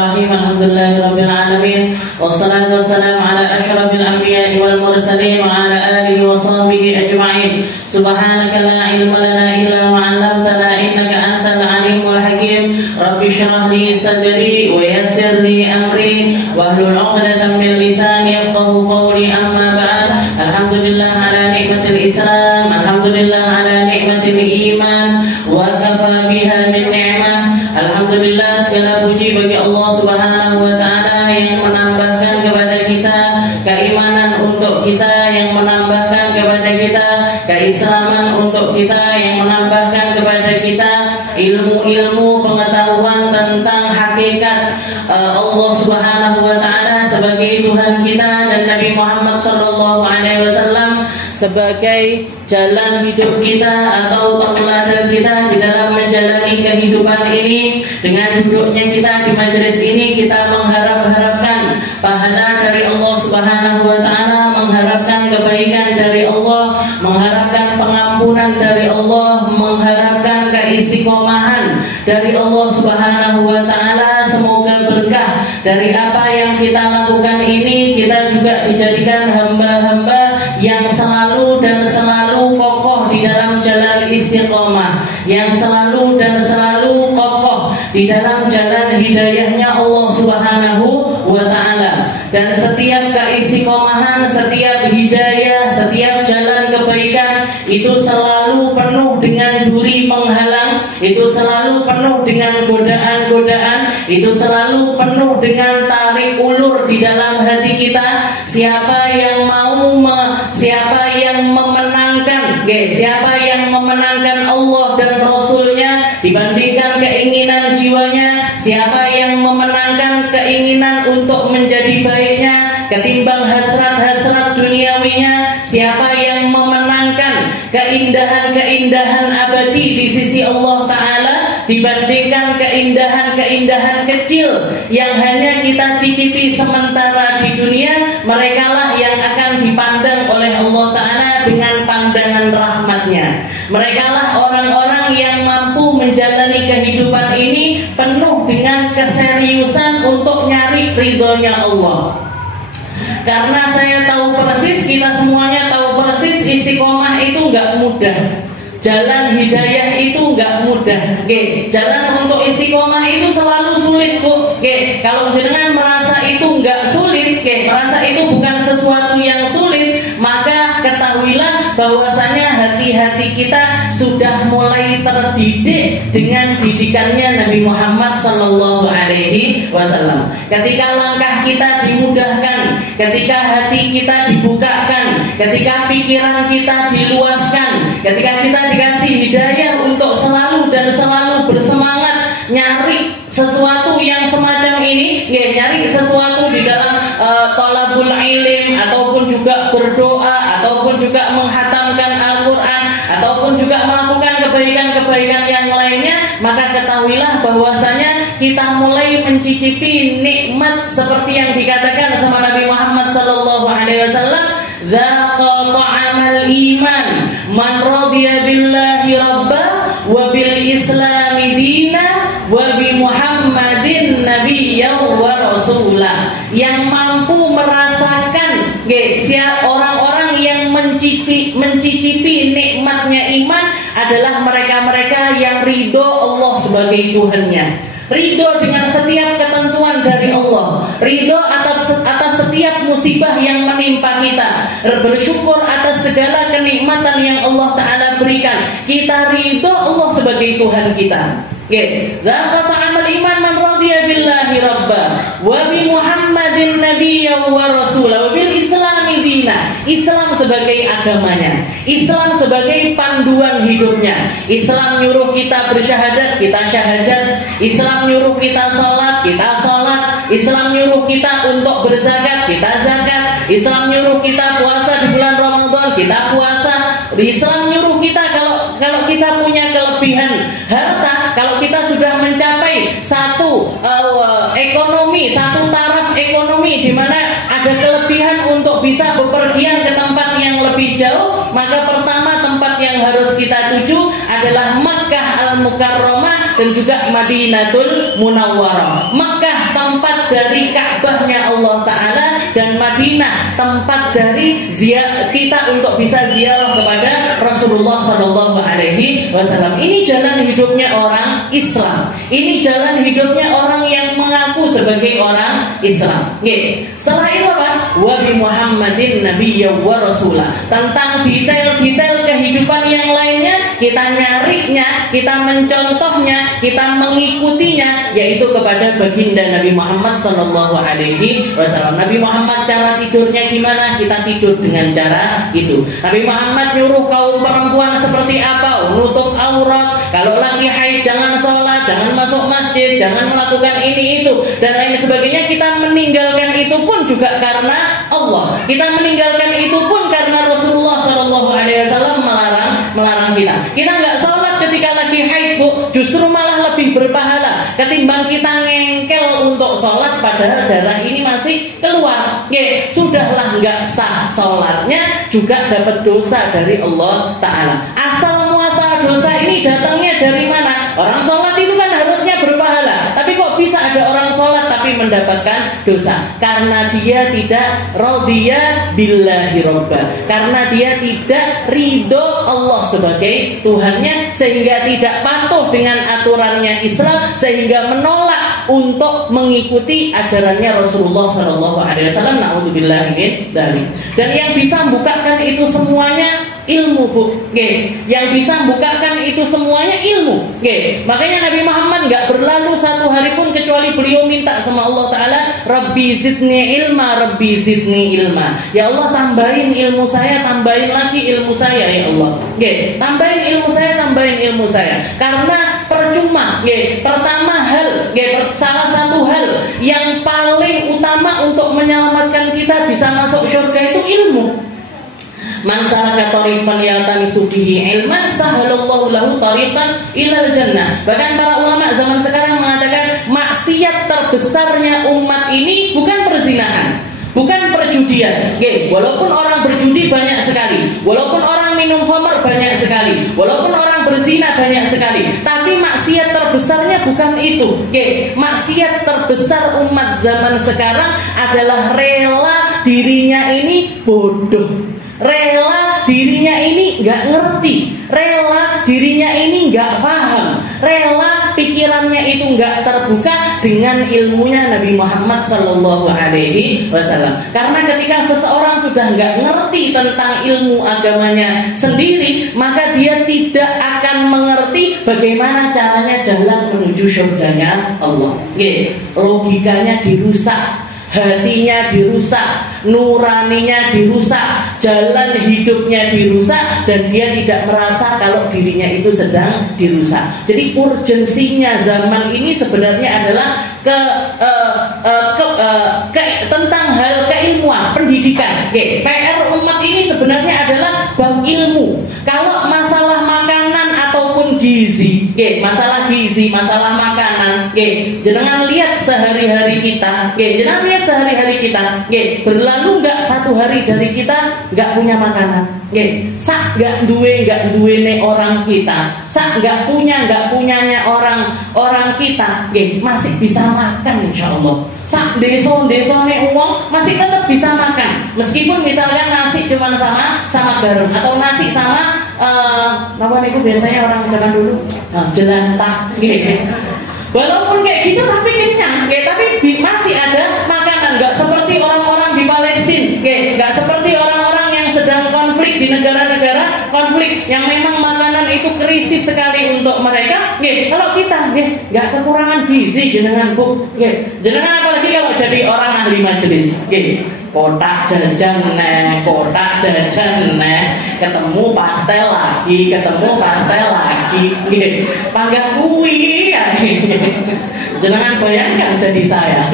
Bismillahirrahmanirrahim. Alhamdulillahirabbil alamin. Wassalatu wassalamu ala asyrafil anbiya'i wal mursalin wa ala alihi wa sahbihi ajma'in. Subhanaka la ilma lana illa ma 'allamtana innaka antal alimul hakim. Rabbi shrah li sadri wa yassir li amri wahlul 'uqdatam min lisani yafqahu qawli. Amma ba'd. Alhamdulillah ala nikmatil Islam, alhamdulillah ala nikmatil iman wa kafa biha min ni'mah. Alhamdulillah, segala puji bagi Allah Subhanahu wa taala yang menambahkan kepada kita keimanan untuk kita, yang menambahkan kepada kita keislaman untuk kita, yang menambahkan kepada kita ilmu-ilmu pengetahuan tentang hakikat Allah Subhanahu wa taala sebagai Tuhan kita dan Nabi Muhammad sallallahu alaihi wasallam sebagai jalan hidup kita atau tauladan kita di dalam menjalani kehidupan ini. Dengan duduknya kita di majelis ini, kita mengharapkan pahala dari Allah Subhanahu wa taala, mengharapkan kebaikan dari Allah, mengharapkan pengampunan dari Allah, mengharapkan keistiqomahan dari Allah Subhanahu wa taala. Semoga berkah dari apa yang kita lakukan ini, kita juga dijadikan hamba-hamba yang selalu dan selalu kokoh di dalam jalan istiqomah, yang selalu dan selalu kokoh di dalam jalan hidayahnya Allah Subhanahu wa ta'ala. Dan setiap keistiqomahan, setiap hidayah, setiap jalan kebaikan itu selalu penuh dengan duri penghalang, itu selalu penuh dengan godaan-godaan, itu selalu penuh dengan tarik ulur di dalam hati kita. Siapa yang memenangkan Allah dan Rasulnya dibandingkan keinginan jiwanya, siapa yang memenangkan keinginan untuk menjadi baiknya ketimbang hasrat-hasrat duniawinya, siapa yang memenangkan keindahan-keindahan abadi di sisi Allah Ta'ala dibandingkan keindahan-keindahan kecil yang hanya kita cicipi sementara di dunia, merekalah yang akan dipandang oleh Allah Ta'ala dengan pandangan rahmatnya. Merekalah orang-orang yang mampu menjalani kehidupan ini penuh dengan keseriusan untuk nyari ridhonya Allah. Karena saya tahu persis, kita semuanya tahu persis, istiqomah itu nggak mudah. Jalan hidayah itu nggak mudah. Jalan untuk istiqomah itu selalu sulit, kok. Kalau jenengan merasa itu nggak sulit, merasa itu bukan sesuatu yang sulit, maka ketahuilah bahwasanya hati-hati kita sudah mulai terdidik dengan didikannya Nabi Muhammad sallallahu alaihi wasallam. Ketika langkah kita dimudahkan, ketika hati kita dibukakan, ketika pikiran kita diluaskan, ketika kita dikasih hidayah untuk selalu dan selalu bersemangat nyari sesuatu yang semacam ini, nyari sesuatu di dalam thalabul ilm, ataupun juga berdoa, ataupun juga menghatamkan Al-Quran, ataupun juga melakukan kebaikan-kebaikan yang lainnya, maka ketahuilah bahwasanya kita mulai mencicipi nikmat seperti yang dikatakan sama Nabi Muhammad sallallahu alaihi wasallam, dzaqa ta'amal iman man radiya billahi rabba wa bil islami dina wa bi Muhammadin nabiyyan wa rasulah. Yang mampu merasakan orang-orang yang mencicipi nikmatnya iman adalah mereka-mereka yang ridho Allah sebagai Tuhannya, ridho dengan setiap ketentuan dari Allah, ridho atas setiap musibah yang menimpa kita, bersyukur atas segala kenikmatan yang Allah Ta'ala berikan. Kita ridho Allah sebagai Tuhan kita. Dzaqa ta'amal iman man radiya billahi rabba wa bi Muhammadin nabiyyan wa rasulah wa bil islami dina. Islam sebagai agamanya, Islam sebagai panduan hidupnya. Islam nyuruh kita bersyahadat, kita syahadat. Islam nyuruh kita sholat, kita sholat. Islam nyuruh kita untuk berzakat, kita zakat. Islam nyuruh kita puasa di bulan Ramadan, kita puasa. Islam nyuruh kita kalau kita punya kelebihan harta, kalau kita sudah mencapai satu ekonomi, satu taraf ekonomi di mana ada kelebihan untuk bisa bepergian ke tempat yang lebih jauh, maka pertama tempat yang harus kita tuju adalah Makkah Al-Mukarramah dan juga Madinatul Munawwarah. Makkah tempat dari Ka'bahnya Allah Ta'ala, dan Madinah tempat dari kita untuk bisa ziarah kepada Rasulullah Sallallahu Alaihi Wasallam. Ini jalan hidupnya orang Islam. Ini jalan hidupnya orang yang mengaku sebagai orang Islam. Setelah itu apa? Wa bi Muhammadin nabiyya wa rasulah. Tentang detail-detail kehidupan yang lainnya, kita nyarinya, kita mencontohnya, kita mengikutinya, yaitu kepada baginda Nabi Muhammad Sallallahu Alaihi Wasallam. Nabi Muhammad cara tidurnya gimana? Kita tidur dengan cara itu. Nabi Muhammad nyuruh kaum perempuan seperti apa? Nutup aurat. Kalau lagi haid jangan sholat, jangan masuk masjid, jangan melakukan ini itu dan lain sebagainya. Kita meninggalkan itu pun juga karena Allah. Kita meninggalkan itu pun karena Rasulullah Sallallahu Alaihi Wasallam melarang kita. Kita nggak sholat ketika lagi haid, Bu, justru malah lebih berpahala ketimbang kita ngengkel untuk sholat padahal darah ini masih keluar. Sudahlah nggak sah sholatnya, juga dapat dosa dari Allah Ta'ala. Asal muasal dosa ini datangnya dari mana? Orang sholat itu kan harusnya berpahala, tapi kok bisa ada orang sholat tapi mendapatkan dosa? Karena dia tidak radhiya billahi robba, karena dia tidak ridho Allah sebagai Tuhannya, sehingga tidak patuh dengan aturannya Islam, sehingga menolak untuk mengikuti ajarannya Rasulullah Sallallahu Alaihi Wasallam. Na'udzubillah min dzalik. Dan yang bisa membukakan itu semuanya ilmu, Bu. Yang bisa membukakan itu semuanya ilmu. Makanya Nabi Muhammad nggak berlalu satu hari pun kecuali beliau minta sama Allah Ta'ala, Rabbi zidni ilma, Rabbi zidni ilma. Ya Allah, tambahin ilmu saya, tambahin lagi ilmu saya, ya Allah. Tambahin ilmu saya, tambahin ilmu saya. Karena percuma. Pertama hal, salah satu hal yang paling utama untuk menyelamatkan kita bisa masuk surga itu ilmu. Man salaka tariqan yaltamisu fihi ilman sahalallahu lahu tariqan ilal jannah. Bahkan para ulama zaman sekarang mengatakan maksiat terbesarnya umat ini bukan perzinahan, bukan perjudian. Walaupun orang berjudi banyak sekali, walaupun orang minum khamar banyak sekali, walaupun orang berzina banyak sekali, tapi maksiat terbesarnya bukan itu. Maksiat terbesar umat zaman sekarang adalah rela dirinya ini bodoh, rela dirinya ini nggak ngerti, rela dirinya ini nggak paham, rela pikirannya itu nggak terbuka dengan ilmunya Nabi Muhammad Sallallahu Alaihi Wasallam. Karena ketika seseorang sudah nggak ngerti tentang ilmu agamanya sendiri, maka dia tidak akan mengerti bagaimana caranya jalan menuju surganya Allah. Logikanya dirusak, hatinya dirusak, nuraninya dirusak, jalan hidupnya dirusak, dan dia tidak merasa kalau dirinya itu sedang dirusak. Jadi urgensinya zaman ini sebenarnya adalah tentang hal keilmuan, pendidikan. PR umat ini sebenarnya adalah bab ilmu. Kalau masalah makanan ataupun gizi, masalah gizi, masalah makanan, jenengan lihat sehari-hari kita, jenengan lihat sehari-hari kita, berlalu nggak satu hari dari kita nggak punya makanan, sak nggak duwe orang kita, sak nggak punyanya orang kita, masih bisa makan insya Allah. Sak deso-desone uang masih tetap bisa makan, meskipun misalkan nasi cuma sama garam, atau nasi sama apa nih biasanya orang zaman dulu jelantah, walaupun kayak gitu tapi kenyang, tapi masih ada makanan. Nggak seperti orang-orang di Palestina, nggak seperti orang-orang yang sedang konflik di negara-negara konflik yang memang makanan itu krisis sekali untuk mereka. Kalau kita nggak kekurangan gizi jenengan, Bu. Jenengan apalagi kalau jadi orang ahli majelis, kotak jajan neh, ketemu pastel lagi, panggah kuwi ya. Jangan bayangkan jadi saya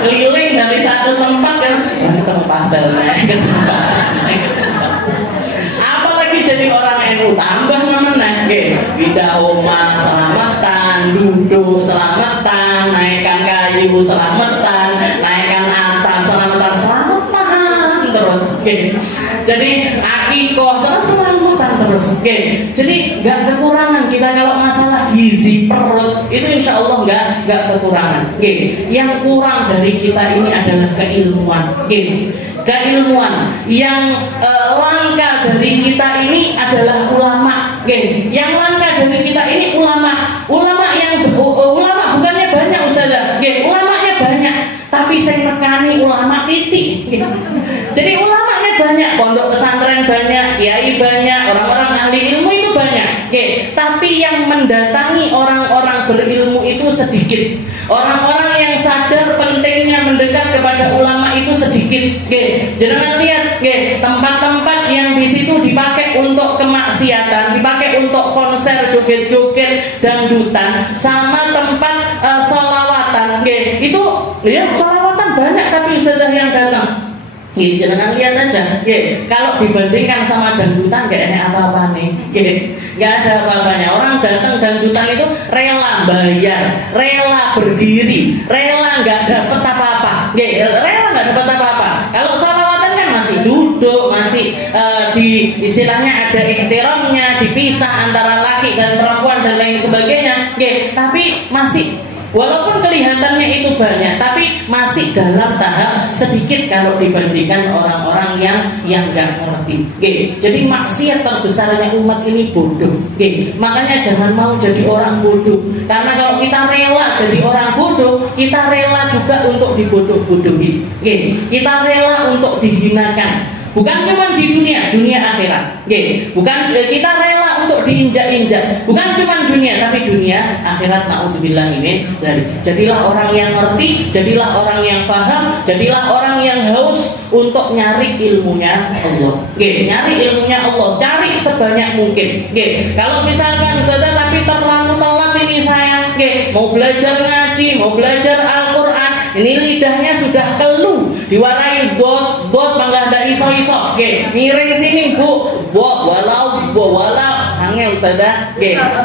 keliling dari satu tempat kan, ketemu pastel neh, apalagi jadi orang NU tambah meneh, pindah omah selamatan, duduk selamatan, naikkan kayu selamatan, naikkan atap selamatan terus. Jadi akikoh selamatan terus. terus. Oke. Jadi nggak kekurangan kita kalau masalah gizi perut itu insya Allah nggak kekurangan. Oke. Yang kurang dari kita ini adalah keilmuan. Oke. Keilmuan yang langka dari kita ini adalah ulama. Oke. Yang langka dari kita ini ulama. Ulama bukannya banyak Ustazah. Oke. Ulamanya banyak. Tapi saya tekani ulama titik. Jadi ulamanya banyak, pondok pesantren banyak, kiai banyak, orang-orang ahli ilmu itu banyak. Oke, tapi yang mendatangi orang-orang berilmu itu sedikit. Orang-orang yang sadar pentingnya mendekat kepada ulama itu sedikit. Oke, jangan lihat, tempat-tempat yang di situ dipakai untuk kemaksiatan, dipakai untuk konser, joget-joget, dangdutan, sama tempat sholawatan. Oke, itu ya sholawatan banyak tapi Ustazah yang datang. Jangan lihat aja, kalau dibandingkan sama dangdutan gak ada apa-apa nih, gak ada apa-apanya. Orang datang dangdutan itu rela bayar, rela berdiri, rela gak dapat apa-apa, rela gak dapat apa-apa. Kalau sholawatan kan masih duduk, masih di istilahnya ada ihtiramnya, dipisah antara laki dan perempuan dan lain sebagainya, tapi masih. Walaupun kelihatannya itu banyak, tapi masih dalam tahap sedikit kalau dibandingkan orang-orang yang nggak ngerti. Jadi maksiat terbesarnya umat ini bodoh. Makanya jangan mau jadi orang bodoh. Karena kalau kita rela jadi orang bodoh, kita rela juga untuk dibodoh-bodohi. Kita rela untuk dihinakan. Bukan cuma di dunia akhirat. Bukan kita rela untuk diinjak-injak. Bukan cuma dunia, tapi dunia akhirat. Na'udzubillah ini dari. Jadilah orang yang ngerti, jadilah orang yang paham, jadilah orang yang haus untuk nyari ilmunya Allah. Nyari ilmunya Allah, cari sebanyak mungkin. Kalau misalkan sudah tapi terlalu telat ini saya, mau belajar ngaji, mau belajar Al-Qur'an, ini lidahnya sudah keluh, diwarnai bot mangga ndak iso-iso. Miring sini Bu, walau angel Ustazah,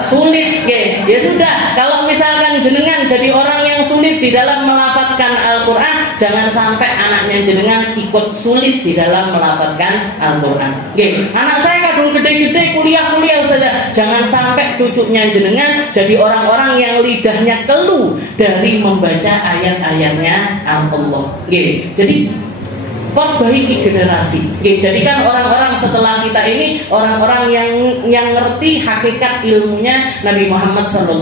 sulit. Ya sudah, kalau misalkan jenengan jadi orang yang sulit di dalam melafadzkan Al-Qur'an, jangan sampai anaknya jenengan ikut sulit di dalam melafadzkan Al-Qur'an. Anak saya kadung gede-gede kuliah Ustazah, jangan sampai cucunya jenengan jadi orang-orang yang lidahnya keluh dari membaca ayat-ayatnya Allah. Jadi perbaiki generasi. Jadikan orang-orang setelah kita ini orang-orang yang ngerti hakikat ilmunya Nabi Muhammad SAW.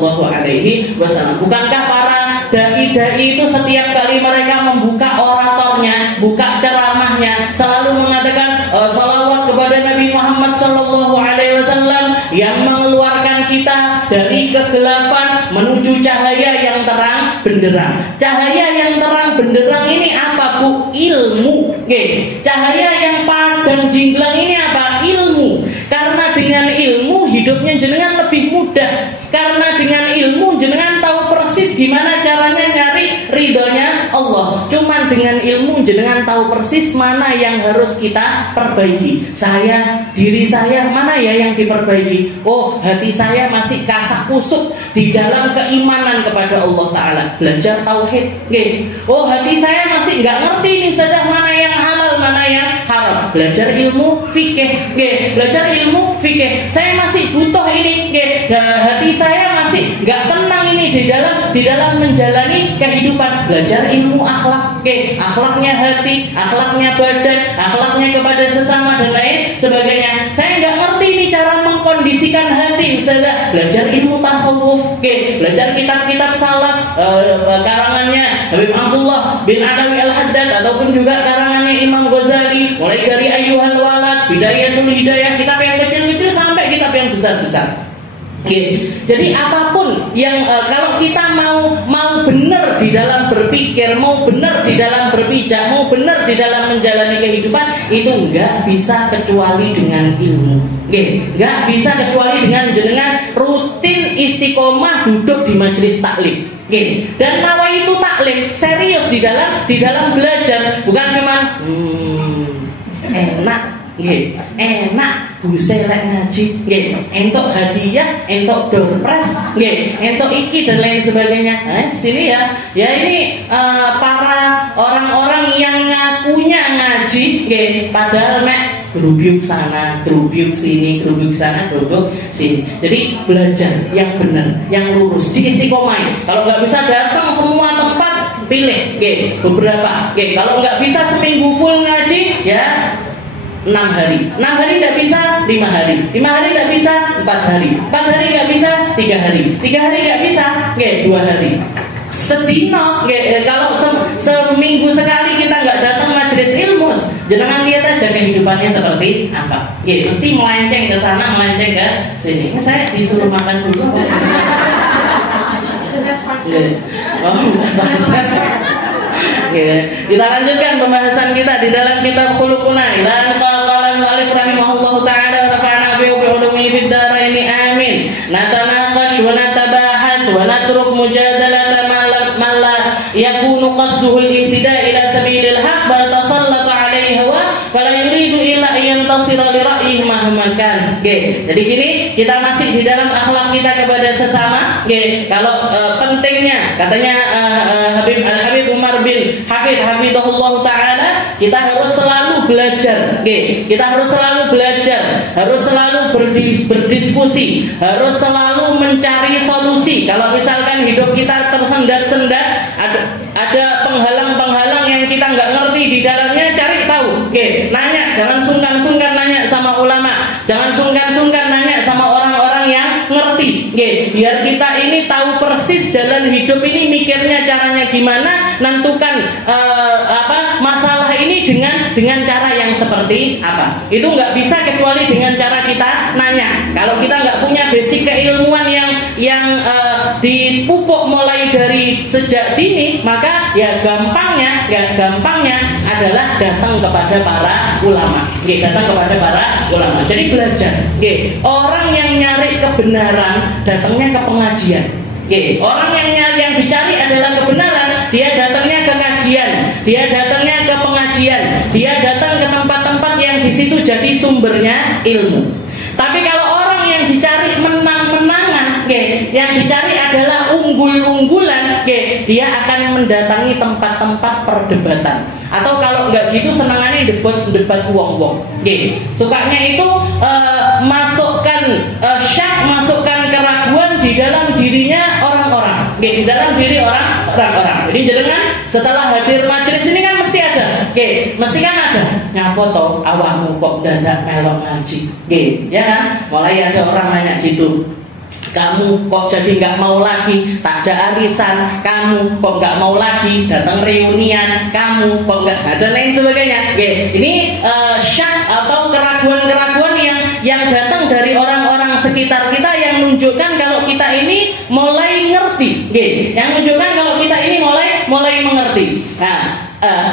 Bukankah para dai-dai itu setiap kali mereka membuka oratornya, buka ceramahnya, selalu mengatakan salawat kepada Nabi Muhammad SAW yang mengeluarkan kita dari kegelapan menuju cahaya yang terang benderang. Cahaya yang terang benderang ini apa Bu? Ilmu. Cahaya yang padang jinglang ini apa? Ilmu. Karena dengan ilmu hidupnya jenengan lebih mudah. Karena dengan ilmu jenengan tahu persis gimana caranya nyari ridhonya Allah. Cuman dengan ilmu jenengan tahu persis mana yang harus kita perbaiki. Diri saya mana ya yang diperbaiki? Oh, hati saya masih kasak kusuk di dalam keimanan kepada Allah Ta'ala. Belajar tauhid. Oh, hati saya masih nggak ngerti nih Ustazah, mana yang halal, mana yang haram. Belajar ilmu fikih. Belajar ilmu fikih. Saya masih butuh ini. Hati saya masih nggak tenang ini di dalam menjalani kehidupan. Belajar ilmu akhlak. Akhlaknya hati, akhlaknya badan, akhlaknya kepada sesama dan lain sebagainya. Saya nggak ngerti ini cara mengkondisikan hati Ustazah. Belajar ilmu tasawuf. Belajar kitab-kitab salaf, karangannya Habib Abdullah bin Alawi Al-Haddad ataupun juga karangannya Imam Ghazali, mulai dari Ayyuhal Walad, Bidayatul Hidayah, kitab yang kecil-kecil sampai kitab yang besar-besar. Jadi apapun yang kalau kita mau benar di dalam berpikir, mau benar di dalam berpijak, mau benar di dalam menjalani kehidupan, itu enggak bisa kecuali dengan ilmu. Enggak bisa kecuali dengan jenengan rutin istiqomah duduk di majelis taklim. Dan nawaitu taklim serius di dalam belajar, bukan cuman enak guse lek ngaji, entuk hadiah, entuk doorpress, entuk iki dan lain sebagainya. Sini ya ini para orang-orang yang ngakunya ngaji, padahal gerubyuk sana, gerubyuk sini, gerubyuk sana, gerubyuk sini. Jadi belajar yang benar, yang lurus, diistiqomahin. Kalau nggak bisa datang semua tempat, pilih beberapa. Kalau nggak bisa seminggu full ngaji, ya 6 hari. 6 hari tidak bisa, 5 hari. 5 hari tidak bisa, 4 hari. 4 hari tidak bisa, 3 hari. 3 hari tidak bisa, 2 hari. Sedino, kalau seminggu sekali kita nggak datang majelis ilmu, jangan lihat aja kehidupannya seperti apa. Mesti melenceng ke sana, melenceng ke sini. Saya disuruh makan dulu. Kita lanjutkan pembahasan kita di dalam kitab Khuluqun. Dan qala al-mu'allif rahimahullahu ta'ala wa nafa'ana bi ulumi fid dharain amin. Natanaqash wa natabahat wa natruk mujadalata man la yakunu qasduhu al-ihtida' ila sabilil haqq bal tasallata 'alaihi wa fala yuridu illa yantasira li ra'yihi mahma kan. Jadi gini, kita masih di dalam akhlak kita kepada sesama. Kalau pentingnya katanya Al-Habib Umar bin Hafidhahullah ta'ala, kita harus selalu belajar. Kita harus selalu belajar, harus selalu berdiskusi, harus selalu mencari solusi. Kalau misalkan hidup kita tersendat-sendat, ada penghalang-penghalang yang kita nggak ngerti di dalamnya, cari tahu. Nanya, jangan sungkan-sungkan nanya sama ulama, jangan sungkan-sungkan nanya sama orang-orang yang ngerti. Biar kita ini tahu persis jalan hidup ini, mikirnya caranya gimana, nentukan masalah ini dengan cara yang seperti apa. Itu nggak bisa kecuali dengan cara kita nanya. Kalau kita nggak punya basic keilmuan yang dipupuk mulai dari sejak dini, maka gampangnya adalah datang kepada para ulama. Datang kepada para ulama. Jadi belajar. Orang yang nyari kebenaran datangnya ke pengajian. Orang yang dicari adalah kebenaran, dia datangnya ke kajian, dia datangnya ke pengajian, dia datang ke tempat-tempat yang di situ jadi sumbernya ilmu. Tapi kalau orang yang dicari menang-menangan, yang dicari adalah unggul-unggulan, dia akan mendatangi tempat-tempat perdebatan. Atau kalau enggak gitu senangannya debat wong-wong. Sukanya itu masukkan syak, masukkan keraguan di dalam dirinya orang-orang. Di dalam diri orang-orang. Jadi jangan setelah hadir majelis ini kan mesti ada. Mesti kan ada. Nyapa to awakmu kok dadak melok ngaji. Ya kan? Mulai ada orang nanya gitu. Kamu kok jadi nggak mau lagi takjak arisan, kamu kok nggak mau lagi datang reunian, kamu kok nggak, dan lain sebagainya. Ini syak atau keraguan-keraguan yang datang dari orang-orang sekitar kita yang menunjukkan kalau kita ini mulai ngerti, yang menunjukkan kalau kita ini mulai mengerti. Nah,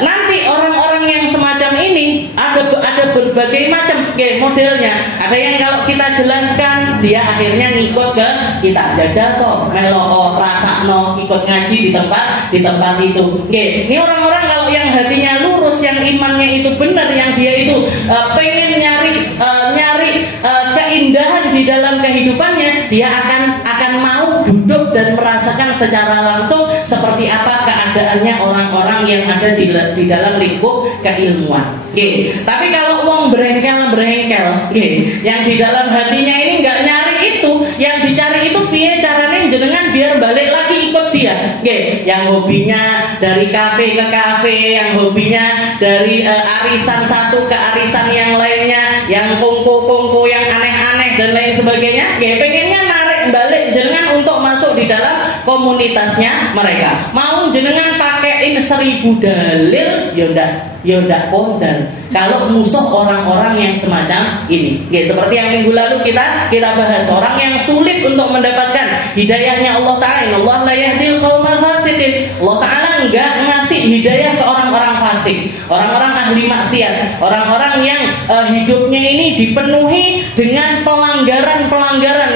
nanti orang-orang yang semacam ini ada berbagai macam modelnya. Ada yang kalau kita jelaskan dia akhirnya ngikut ke kita, jajal kok melo rasakno ikut ngaji di tempat itu. Ini orang-orang kalau yang hatinya lurus, yang imannya itu benar, yang dia itu pengen nyari keindahan di dalam kehidupannya, dia akan mau duduk dan merasakan secara langsung seperti apa keadaannya orang-orang yang ada di dalam lingkup keilmuan. Tapi kalau uang berengkel, yang di dalam hatinya ini nggak nyari itu, yang dicari itu piye caranya jenengan biar balik lagi ikut dia. Yang hobinya dari kafe ke kafe, yang hobinya dari arisan satu ke arisan yang lainnya, yang kongko yang aneh-aneh dan lain sebagainya, pengennya narik balik jenengan untuk masuk di dalam komunitasnya mereka. Mau jenengan pakein 1000 dalil, ya ndak kondang kalau musuh orang-orang yang semacam ini. Seperti yang minggu lalu kita bahas, orang yang sulit untuk mendapatkan hidayahnya Allah Ta'ala. Allah la yahdil qaumal fasiqin. Allah Ta'ala enggak ngasih hidayah ke orang-orang fasik, orang-orang ahli maksiat, orang-orang yang hidupnya ini dipenuhi dengan pelanggaran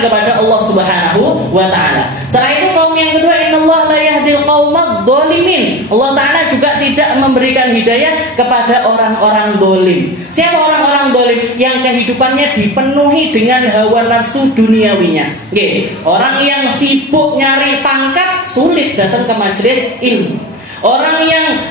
kepada Allah Subhanahu wa Ta'ala. Setelah itu kaum yang kedua, innallaha la yahdil qaumad dzalimin. Allah Ta'ala juga tidak memberikan hidayah kepada orang-orang dolim. Siapa orang-orang dolim? Yang kehidupannya dipenuhi dengan hawa nafsu duniawinya. Orang yang sibuk nyari pangkat, sulit datang ke majelis ilmu. Orang yang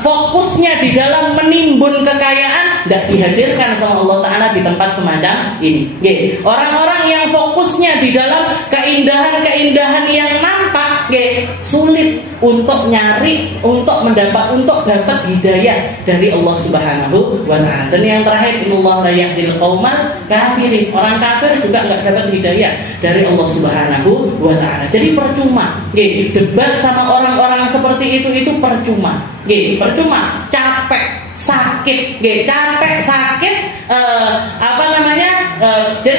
fokusnya di dalam menimbun kekayaan tidak dihadirkan sama Allah Ta'ala di tempat semacam ini. Orang-orang yang fokusnya di dalam keindahan-keindahan yang nampak, sulit untuk nyari, untuk dapat hidayah dari Allah Subhanahu wa Ta'ala. Dan yang terakhir, innallaha la yahdil qaumal kafirin. Orang kafir juga nggak dapat hidayah dari Allah Subhanahu wa Ta'ala. Jadi percuma debat sama orang-orang seperti itu percuma. Percuma, capek, sakit, jadi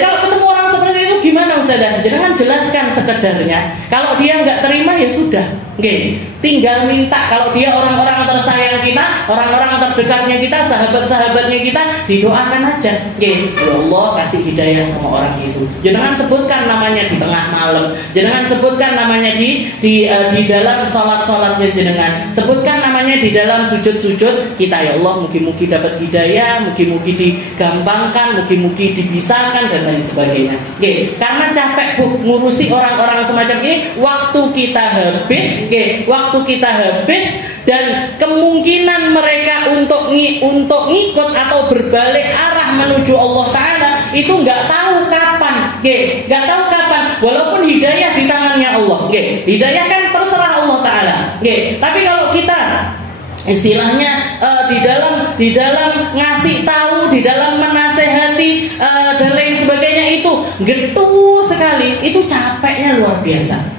kalau ketemu orang seperti itu gimana Ustazah? Jangan jelaskan sekedarnya. Kalau dia nggak terima ya sudah, tinggal minta. Kalau dia orang-orang tersayang kita, orang-orang terdekatnya kita, sahabat-sahabatnya kita, didoakan aja. Ya Allah kasih hidayah sama orang itu. Jangan sebutkan namanya di tengah malam. Jangan sebutkan namanya di dalam sholat-sholatnya jenengan. Sebutkan namanya di dalam sujud-sujud kita. Ya Allah, mugi-mugi dapat hidayah, mugi-mugi digampangkan, mugi-mugi dibisarkan dan lain sebagainya. Karena capek ngurusi orang-orang semacam ini, waktu kita habis dan kemungkinan mereka untuk ngikut atau berbalik arah menuju Allah Ta'ala itu nggak tahu kapan, walaupun hidayah di tangannya Allah, hidayah kan terserah Allah Ta'ala, tapi kalau kita istilahnya di dalam ngasih tahu, di dalam menasehati dan lain sebagainya itu getu sekali, itu capeknya luar biasa.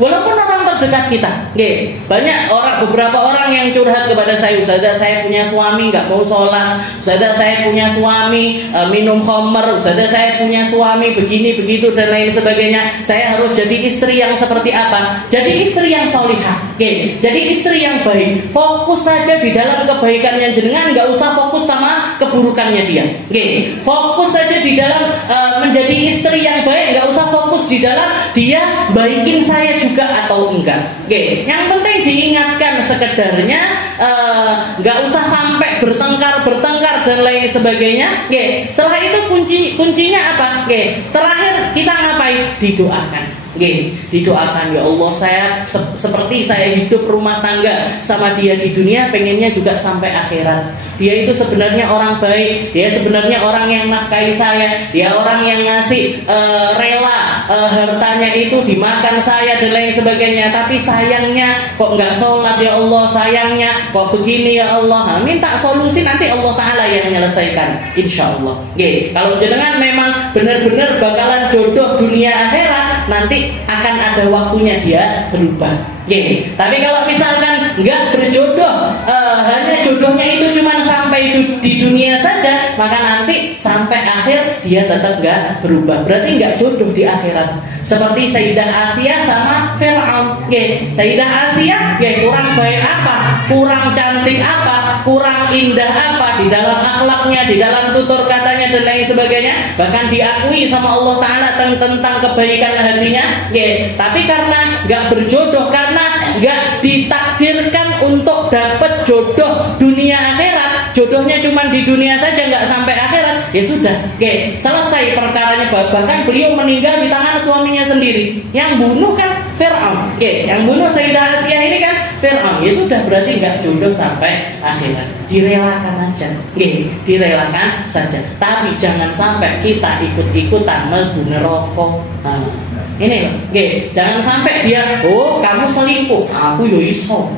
Walaupun orang terdekat kita, banyak beberapa orang yang curhat kepada saya, Ustazah saya punya suami nggak mau sholat, Ustazah saya punya suami minum khamr, Ustazah saya punya suami begini begitu dan lain sebagainya. Saya harus jadi istri yang seperti apa? Jadi istri yang solihah, jadi istri yang baik. Fokus saja di dalam kebaikannya jenengan, nggak usah fokus sama keburukannya dia. Fokus saja di dalam menjadi istri yang baik, nggak usah fokus di dalam dia baikin saya juga atau enggak. Yang penting diingatkan sekedarnya, nggak usah sampai bertengkar dan lain sebagainya. Setelah itu kuncinya apa? Terakhir kita ngapain? Didoakan, ya Allah, saya seperti saya hidup rumah tangga sama dia di dunia, pengennya juga sampai akhirat. Dia itu sebenarnya orang baik, dia sebenarnya orang yang nafkahi saya, dia orang yang ngasih rela hartanya itu dimakan saya dan lain sebagainya. Tapi sayangnya kok nggak sholat, ya Allah, sayangnya kok begini, ya Allah. Minta solusi, nanti Allah Ta'ala yang menyelesaikan, insya Allah. Kalau jenengan memang benar-benar bakalan jodoh dunia akhirat, nanti akan ada waktunya dia berubah. Tapi kalau misalkan nggak berjodoh, hanya jodohnya itu cuma sampai di dunia saja, maka nanti sampai akhir dia tetap nggak berubah. Berarti nggak jodoh di akhirat. Seperti Sayyidah Asia sama Fir'aun. Sayyidah Asia kurang baik apa, kurang cantik apa, kurang indah apa di dalam akhlaknya, di dalam tutur katanya dan lain sebagainya, bahkan diakui sama Allah Ta'ala tentang kebaikan hatinya. Tapi karena nggak berjodoh, karena nggak ditakdirkan untuk dapat jodoh dunia akhirat, jodohnya cuma di dunia saja, nggak sampai akhirat, ya sudah, selesai perkaranya. Bahkan beliau meninggal di tangan suaminya sendiri. Yang bunuh kan Fir'aun, yang bunuh Sayyidah Asia ini kan Fir'aun. Ya sudah, berarti nggak jodoh sampai akhirat. Direlakan aja, direlakan saja. Tapi jangan sampai kita ikut-ikutan melbu neraka. Ini loh, jangan sampai dia, oh kamu selingkuh, aku yo iso.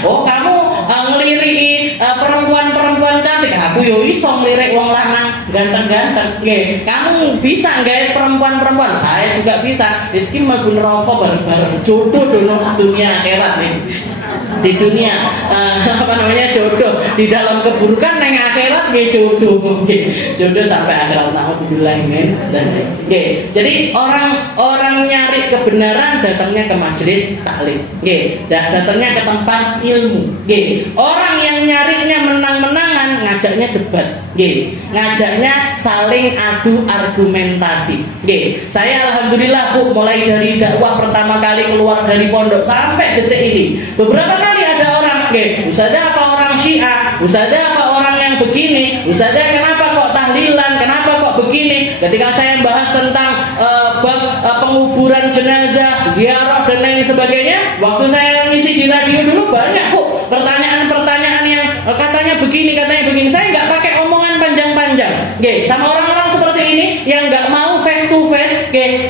Oh kamu ngeliriki perempuan-perempuan cantik, aku yo iso ngelirik wong lanang ganteng-ganteng. Kamu bisa nggak perempuan-perempuan, saya juga bisa. Rizki mlebu neraka bareng-bareng. Jodoh dono dunia akhirat nih. Di dunia jodoh, di dalam keburukan neng akhirat jodoh sampai akhirat. Alhamdulillah. Jadi orang nyari kebenaran datangnya ke majelis taklim, datangnya ke tempat ilmu. Orang yang nyarinya menang-menangan ngajaknya debat, ngajaknya saling adu argumentasi. Saya alhamdulillah Bu, mulai dari dakwah pertama kali keluar dari pondok sampai detik ini, beberapa kali ada orang, Ustazah apa orang Syiah, Ustazah apa orangnya yang begini, Ustazah kenapa kok tahlilan, kenapa kok begini. Ketika saya bahas tentang penguburan jenazah, ziarah dan lain sebagainya, waktu saya ngisi di radio dulu banyak kok pertanyaan-pertanyaan yang katanya begini, saya nggak pakai omongan panjang-panjang, sama orang-orang seperti ini yang nggak mau face to face,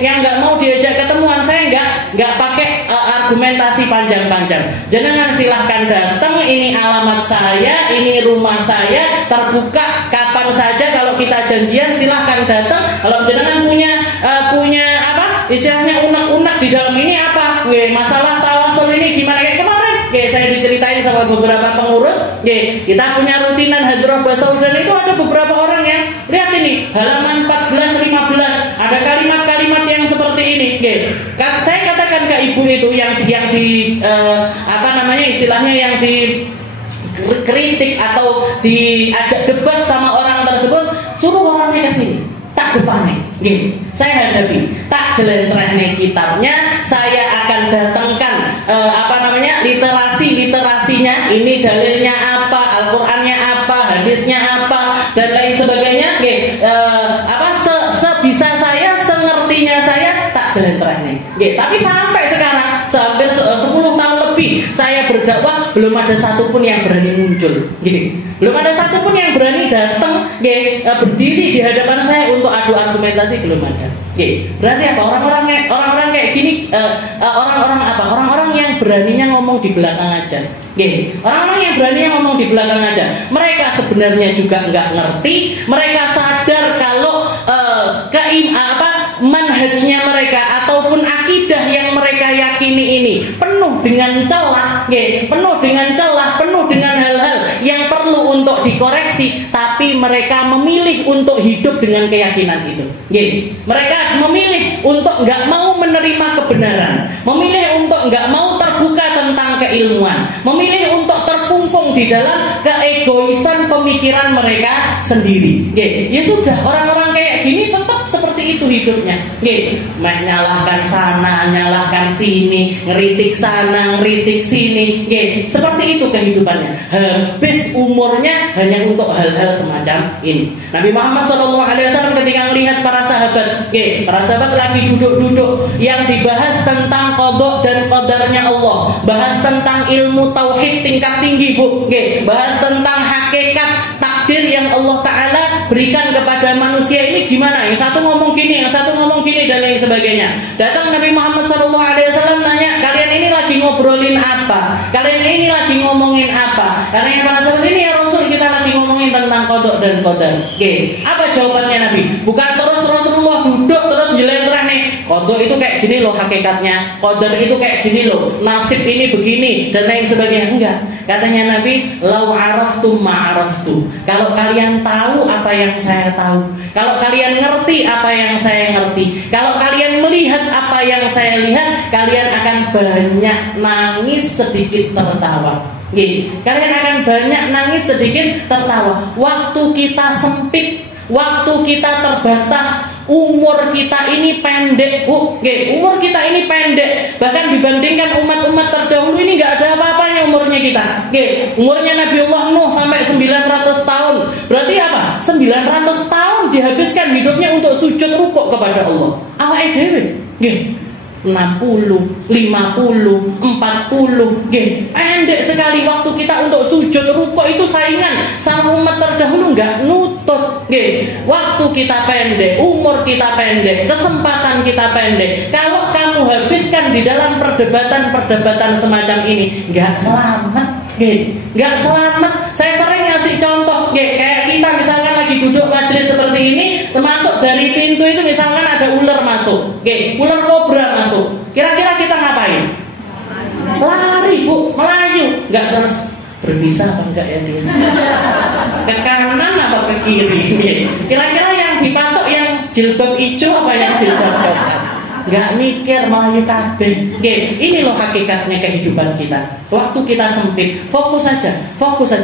yang nggak mau diajak ketemuan, saya nggak pakai argumentasi panjang-panjang. Jangan, silahkan datang, ini alamat saya, ini rumah saya, terbuka kapan saja. Kalau kita janjian silahkan datang. Kalau jangan punya apa istilahnya unek-unek di dalam ini apa, masalah tawasul ini gimana kayak kemarin. Saya diceritain sama beberapa pengurus, kita punya rutinan hadrah basaudan itu ada beberapa orang yang lihat ini halaman 14-15 ada kalimat-kalimat yang seperti ini. Saya katakan ke ibu itu yang di istilahnya yang dikritik atau diajak debat sama orang tersebut, suruh orangnya ke sini, tak depannya. Saya hadapi, tak jelentrehne kitabnya, saya akan datangkan literasinya, ini dalilnya apa, Al-Qur'annya apa, hadisnya apa dan lain sebagainya. Sebisa saya, sengertinya saya, tak jelentrehne. Tapi sampai sekarang, hampir 10 tahun lebih saya berdakwah, belum ada satupun yang berani muncul. Belum ada satupun yang berani datang, berdiri di hadapan saya untuk adu argumentasi, belum ada. Berarti apa? Orang-orang kayak gini, orang-orang yang beraninya ngomong di belakang aja. Orang-orang yang beraninya ngomong di belakang aja. Mereka sebenarnya juga nggak ngerti. Mereka sadar kalau manhajnya mereka ataupun akidah yang mereka yakini ini penuh dengan celah, penuh dengan hal-hal yang perlu untuk dikoreksi, tapi mereka memilih untuk hidup dengan keyakinan itu. Mereka memilih untuk nggak mau menerima kebenaran, memilih untuk nggak mau terbuka tentang keilmuan, memilih untuk terkungkung di dalam keegoisan pemikiran mereka sendiri. Ya sudah, orang-orang kayak gini tetap seperti itu hidupnya. Menyalahkan sana, nyalahkan sini, ngeritik sana, ngeritik sini. Seperti itu kehidupannya. Habis umurnya hanya untuk hal-hal semacam ini. Nabi Muhammad SAW ketika melihat para sahabat lagi duduk-duduk yang dibahas tentang qada dan qadarnya Allah, bahas tentang ilmu tauhid tingkat tinggi, bahas tentang hakikat takdir yang Allah Ta'ala berikan kepada manusia ini gimana. Yang satu ngomong gini, yang satu ngomong gini dan lain sebagainya. Datang Nabi Muhammad SAW nanya, kalian ini lagi ngobrolin apa? Kalian ini lagi ngomongin apa? Karena yang para sahabat ini, ya Rasul, kita lagi ngomongin tentang qada dan qadar. Apa jawabannya Nabi? Bukan terus Rasulullah duduk terus jelentreh nih, qada itu kayak gini loh hakikatnya, qadar itu kayak gini loh, nasib ini begini dan lain sebagainya. Enggak. Katanya Nabi, lau araftum ma'araftu. Kalau kalian tahu apa yang saya tahu, kalau kalian ngerti apa yang saya ngerti, kalau kalian melihat apa yang saya lihat, kalian akan banyak nangis sedikit tertawa. Kalian akan banyak nangis sedikit tertawa. Waktu kita sempit, waktu kita terbatas, umur kita ini pendek, umur kita ini pendek. Bahkan dibandingkan umat-umat terdahulu ini nggak ada apa-apanya umurnya kita. Umurnya Nabiullah Nuh sampai 900 tahun. Berarti apa? 900 tahun dihabiskan hidupnya untuk sujud rukuk kepada Allah. Awake dhewe, 60, 50, 40, pendek sekali waktu kita untuk sujud rukuk itu. Saingan sama umat terdahulu nggak nutut. Waktu kita pendek, umur kita pendek, kesempatan kita pendek. Kalau kamu habiskan di dalam perdebatan semacam ini, nggak selamat. Nggak selamat. Saya sering ngasih contoh, kayak kita misalkan lagi duduk majelis seperti ini, termasuk dari pintu itu misalkan ada ular masuk, ular kobra masuk. Kira-kira kita ngapain? Lari, Bu, melayu. Nggak terus berbisa apa enggak ya dia? Ke kanan apa ke kiri? Kira-kira yang dipatok yang jilbab hijau apa yang jilbab coklat? Nggak mikir, melayu kabeh. Ini loh hakikatnya kehidupan kita. Waktu kita sempit, fokus saja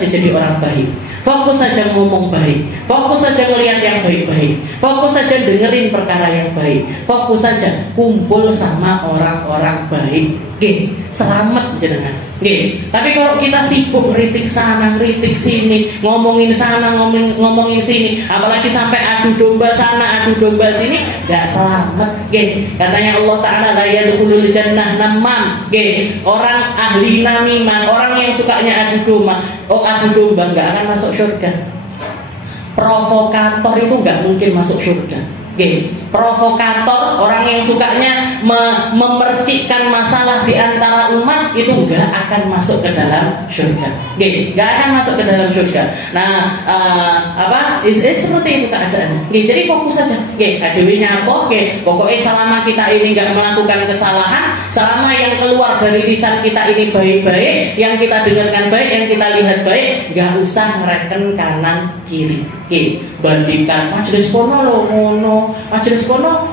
jadi orang baik. Fokus saja ngomong baik, fokus saja ngelihat yang baik-baik, fokus saja dengerin perkara yang baik, fokus saja kumpul sama orang-orang baik. selamat jenengan. Tapi kalau kita sibuk ngeritik sana, ngeritik sini, ngomongin sana, ngomongin sini, apalagi sampai adu domba sana, adu domba sini, gak selamat. Katanya Allah Ta'ala, la yadkhulul jannah namam. Orang ahli namiman, orang yang sukanya adu domba gak akan masuk surga. Provokator itu gak mungkin masuk surga. Provokator, orang yang sukanya memercikkan masalah di antara umat, itu gak akan masuk ke dalam surga. Gak akan masuk ke dalam surga. Nah, seperti itu keadaannya. Jadi fokus saja. Adewinya apa? Pokoknya selama kita ini gak melakukan kesalahan, selama yang keluar dari lisan kita ini baik-baik, yang kita dengarkan baik, yang kita lihat baik, gak usah ngereken kanan kiri. Bandingkan majelis kono lo ngono, majelis kono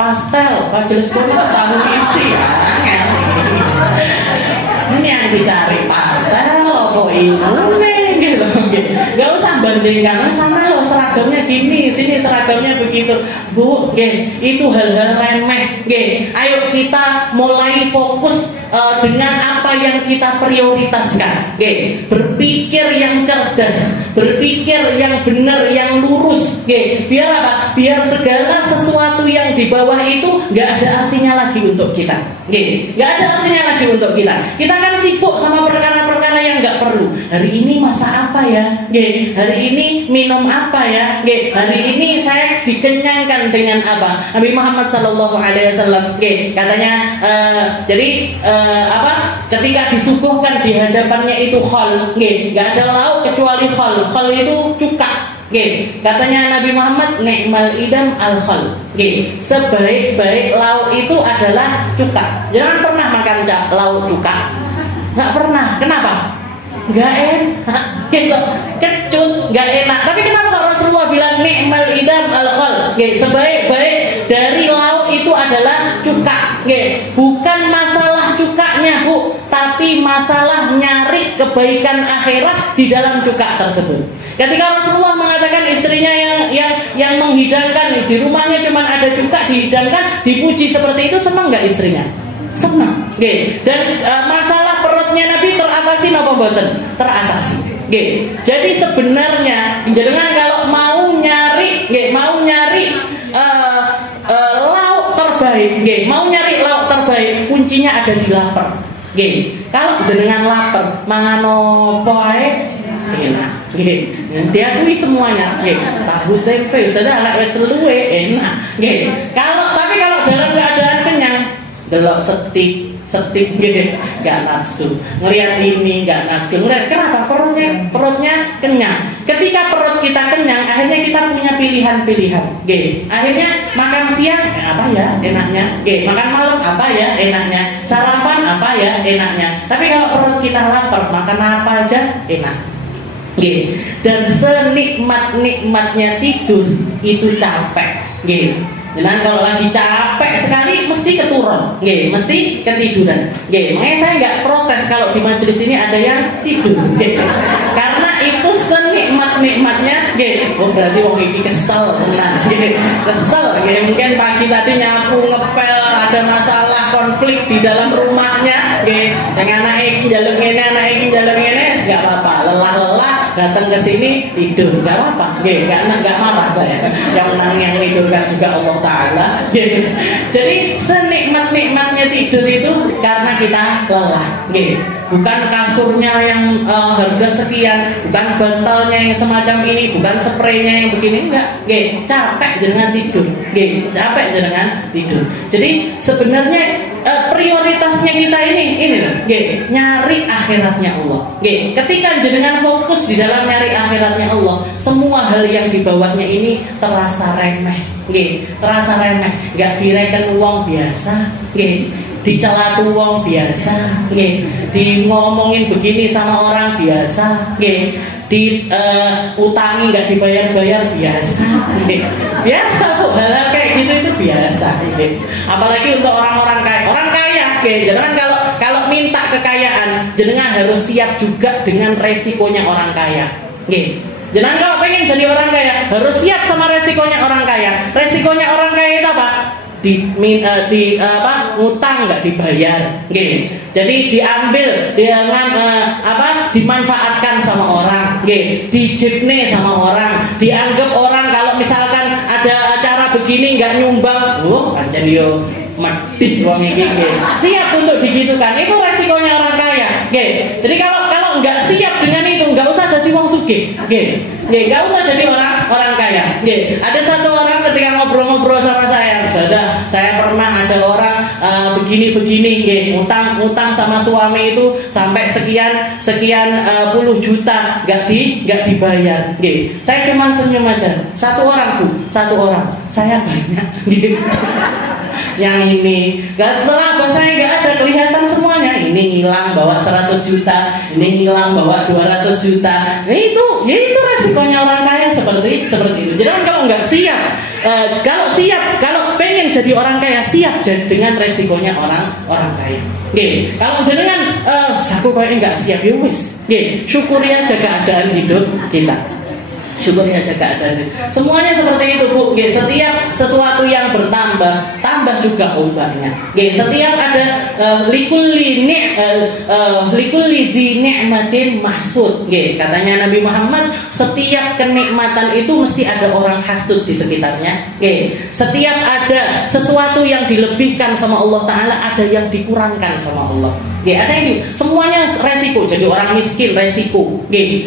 pastel, majelis kono tahu isi ya. Ini yang dicari pastel kok ini gitu. Gak usah bandingkan, sama lo seragamnya gini, sini seragamnya begitu. Bu, itu hal-hal remeh. Ayo kita mulai fokus dengan apa yang kita prioritaskan. Berpikir yang cerdas, berpikir yang benar, yang lurus. Biar apa? Biar segala sesuatu yang di bawah itu gak ada artinya lagi untuk kita. Gak ada artinya lagi untuk kita. Kita kan sibuk sama perkara-perkara yang gak perlu. Hari ini masak apa ya? Hari ini minum apa ya? Hari ini saya dikenyangkan dengan apa? Nabi Muhammad SAW katanya ketika disuguhkan di hadapannya itu khol, gak ada lauk kecuali khol. Khol itu cuka. Katanya Nabi Muhammad, ni'mal idam al-khol. Sebaik-baik lauk itu adalah cuka. Jangan pernah makan lauk cuka. Gak pernah. Kenapa? Gak enak. Kecut, gak enak. Tapi kenapa kalau Rasulullah bilang ni'mal idam al-khol? Sebaik-baik dari lauk itu adalah cuka. Bukan masalah cukanya, Bu, tapi masalah nyari kebaikan akhirat di dalam cuka tersebut. Ketika Rasulullah mengatakan istrinya yang menghidangkan, di rumahnya cuma ada cuka dihidangkan, dipuji seperti itu, senang nggak istrinya? Senang. Dan masalah perutnya Nabi teratasi napa mboten? Teratasi. Jadi sebenarnya jenengan kalau mau nyari lauk terbaik, mau nyari lauk terbaik, kuncinya ada di lapar. Kalau jenengan lapar, mangan opo ae enak. Diakui semuanya. Tahu tempe sudah anak wis luwe enak. Tapi kalau dalam keadaan kenyang, delok setik gak nafsu, ngelihat ini gak nafsu. Kenapa? Perutnya kenyang. Ketika perut kita kenyang, akhirnya kita punya pilihan-pilihan. Akhirnya makan siang apa ya enaknya, makan malam apa ya enaknya, sarapan apa ya enaknya. Tapi kalau perut kita lapar, makan apa aja enak. Dan senikmat-nikmatnya tidur itu capek. Dan kalau lagi capek sekali mesti keturun, mesti ketiduran. Makanya saya nggak protes kalau di majelis ini ada yang tidur, karena itu senikmat-nikmatnya. Berarti wong iki kesel, kesel. Mungkin pagi tadi nyapu ngepel, ada masalah konflik di dalam rumahnya. Saya anak iki njaluk ngene, anak iki njaluk ngene, nggak apa-apa. Lelah datang ke sini tidur, nggak apa-apa. Nggak marah saya. Yang tidurkan juga Allah Ta'ala. Jadi senikmat-nikmatnya tidur itu karena kita lelah. Bukan kasurnya yang harga sekian, bukan bantalnya yang semacam ini, bukan spraynya yang begini, enggak. Capek jenengan tidur. Capek jenengan tidur. Jadi sebenarnya prioritasnya kita ini nyari akhiratnya Allah. Ketika jenengan fokus di dalam nyari akhiratnya Allah, semua hal yang di bawahnya ini terasa remeh. Terasa remeh, nggak direken uang biasa, dicela uang biasa, di ngomongin begini sama orang biasa, di utangi nggak dibayar-bayar biasa, biasa Bu, hal kayak gitu itu biasa. Apalagi untuk orang-orang kaya, jangan kalau minta kekayaan, jenengan harus siap juga dengan resikonya orang kaya. Jangan kalau pengen jadi orang kaya, harus siap sama resikonya orang kaya. Resikonya orang kaya itu apa? ngutang nggak dibayar, nggih. Jadi diambil dengan dimanfaatkan sama orang, nggih, dijipne sama orang, dianggap orang kalau misalkan ada acara begini nggak nyumbang, pancen yo mati wong iki, nggih. Siap untuk digitukan. Itu resikonya orang kaya, nggih. Jadi kalau nggak siap dengan itu, nggak usah jadi wong sugih, nggih. Nggih, nggak usah jadi orang kaya. Nggih. Ada satu orang ketika ngobrol-ngobrol sama saya pernah ada orang begini-begini, nggih, utang sama suami itu sampai sekian puluh juta nggak dibayar, nggih. Saya cuma senyum aja. Satu orang, saya banyak, nggih. Yang ini selama saya nggak ada kelihatan semuanya, ini hilang bawa 100 juta, ini hilang bawa 200 juta. Nah, itu resikonya orang kaya seperti itu. Jadi kalau nggak siap, kalau pengen jadi orang kaya, siap dengan resikonya orang kaya. Oke, kalau jenengan aku kayaknya nggak siap, ya wis, syukuri aja keadaan hidup kita. Syukuri aja keadaan. Semuanya seperti itu, Bu. Setiap sesuatu yang bertambah, tambah juga ombaknya. Setiap ada likulli ni'matin mahsud. Katanya Nabi Muhammad, setiap kenikmatan itu mesti ada orang hasud di sekitarnya. Setiap ada sesuatu yang dilebihkan sama Allah Ta'ala, ada yang dikurangkan sama Allah. Ada ini, semuanya resiko. Jadi orang miskin resiko.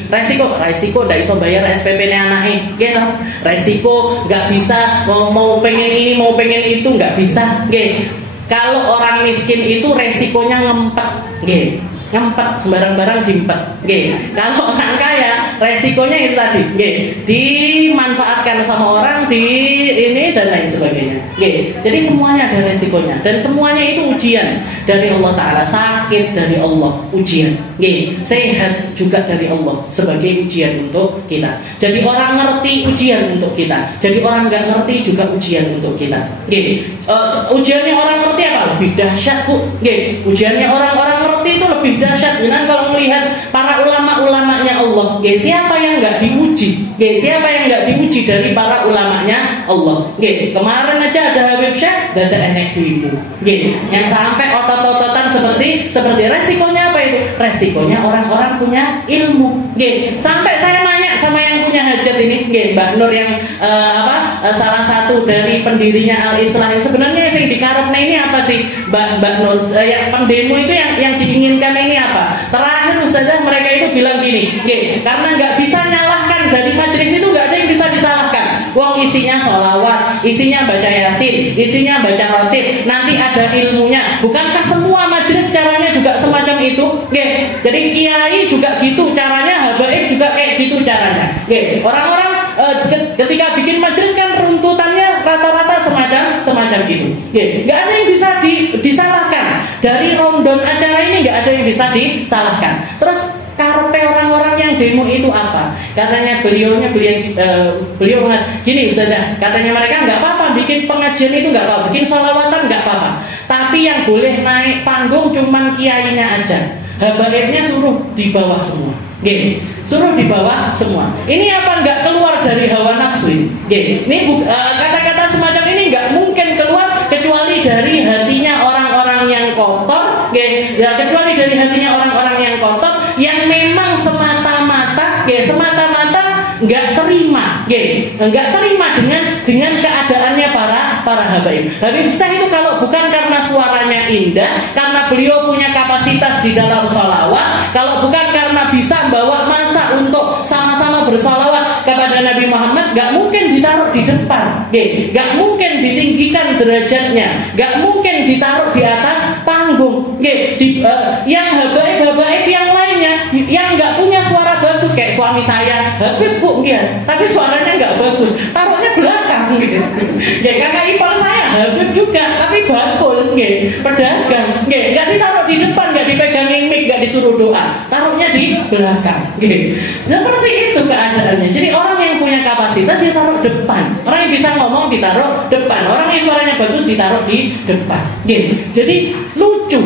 Resiko ndak iso bayar SPP anaknya, gitu. Resiko nggak bisa mau pengen ini mau pengen itu nggak bisa. Kalau orang miskin itu resikonya ngempet, ngempet sembarang-barang diempet. Kalau orang kaya resikonya itu tadi, dimanfaatkan sama orang, ini dan lain sebagainya. Jadi semuanya ada resikonya dan semuanya itu ujian dari Allah Ta'ala. Sakit dari Allah, ujian. Sehat juga dari Allah sebagai ujian untuk kita. Jadi orang ngerti, ujian untuk kita. Jadi orang nggak ngerti juga ujian untuk kita. Ujiannya orang ngerti apa? Lebih dahsyat, Bu. Ujiannya orang-orang ngerti itu lebih dahsyat. Jangan kalau melihat para ulama-ulamanya Allah, siapa yang nggak diuji? Siapa yang nggak diuji dari para ulamanya Allah? Kemarin aja ada Habib Syekh, ada enek ilmu. Yang sampai otot-ototan seperti resikonya apa itu? Resikonya orang-orang punya ilmu. Sampai saya nanya sama yang punya hajat ini, Mbak Nur yang salah satu dari pendirinya Al-Islah. Sebenarnya yang dikarepne ini apa sih, Mbak Nur? Yang pendemo itu yang diinginkan ini apa? Terakhir Ustazah mereka itu bilang gini, karena nggak bisa nyalahkan dari majelis itu, nggak ada yang bisa disalahkan. Wong isinya sholawat, isinya baca yasin, isinya baca rotib, nanti ada ilmunya. Bukankah semua majelis caranya juga semacam itu? Jadi kiai juga gitu caranya, habaib juga kayak gitu caranya. Orang-orang ketika bikin majelis kan runtutannya rata-rata semacam gitu. Nggak ada yang bisa disalahkan. Dari rondon acara ini nggak ada yang bisa disalahkan. Terus karepe orang-orang yang demo itu apa? Katanya beliau gini, Ustazah, katanya mereka nggak apa-apa bikin pengajian itu nggak apa-apa, bikin sholawatan nggak apa-apa. Tapi yang boleh naik panggung cuman kiainya aja. Habaibnya suruh di bawah semua. Suruh di bawah semua. Ini apa nggak keluar dari hawa nafsu? Ini kata-kata semacam ini nggak mungkin keluar kecuali dari hatinya orang-orang yang kotor. Kecuali dari hatinya orang-orang yang kotor yang memang semata-mata nggak terima, dengan keadaannya para habaib. Habib Syekh itu kalau bukan karena suaranya indah, karena beliau punya kapasitas di dalam sholawat, kalau bukan karena bisa bawa masa untuk sama-sama bersolawat kepada Nabi Muhammad, nggak mungkin ditaruh di depan, nggak mungkin ditinggikan derajatnya, nggak mungkin ditaruh di atas panggung. Yang habaib yang lainnya, yang nggak punya suara bagus kayak suami saya, Habib Bu, tapi suaranya nggak bagus, taruhnya belakang, karena ipar saya Habib juga, tapi bakul, pedagang, nggak ditaruh di depan, nggak dipegangin mic, nggak disuruh doa, taruhnya di belakang. Seperti itu keadaannya. Jadi orang yang punya kapasitas ya taruh depan, orang yang bisa ngomong ditaruh depan, orang yang suaranya bagus ditaruh di depan. Jadi lucu,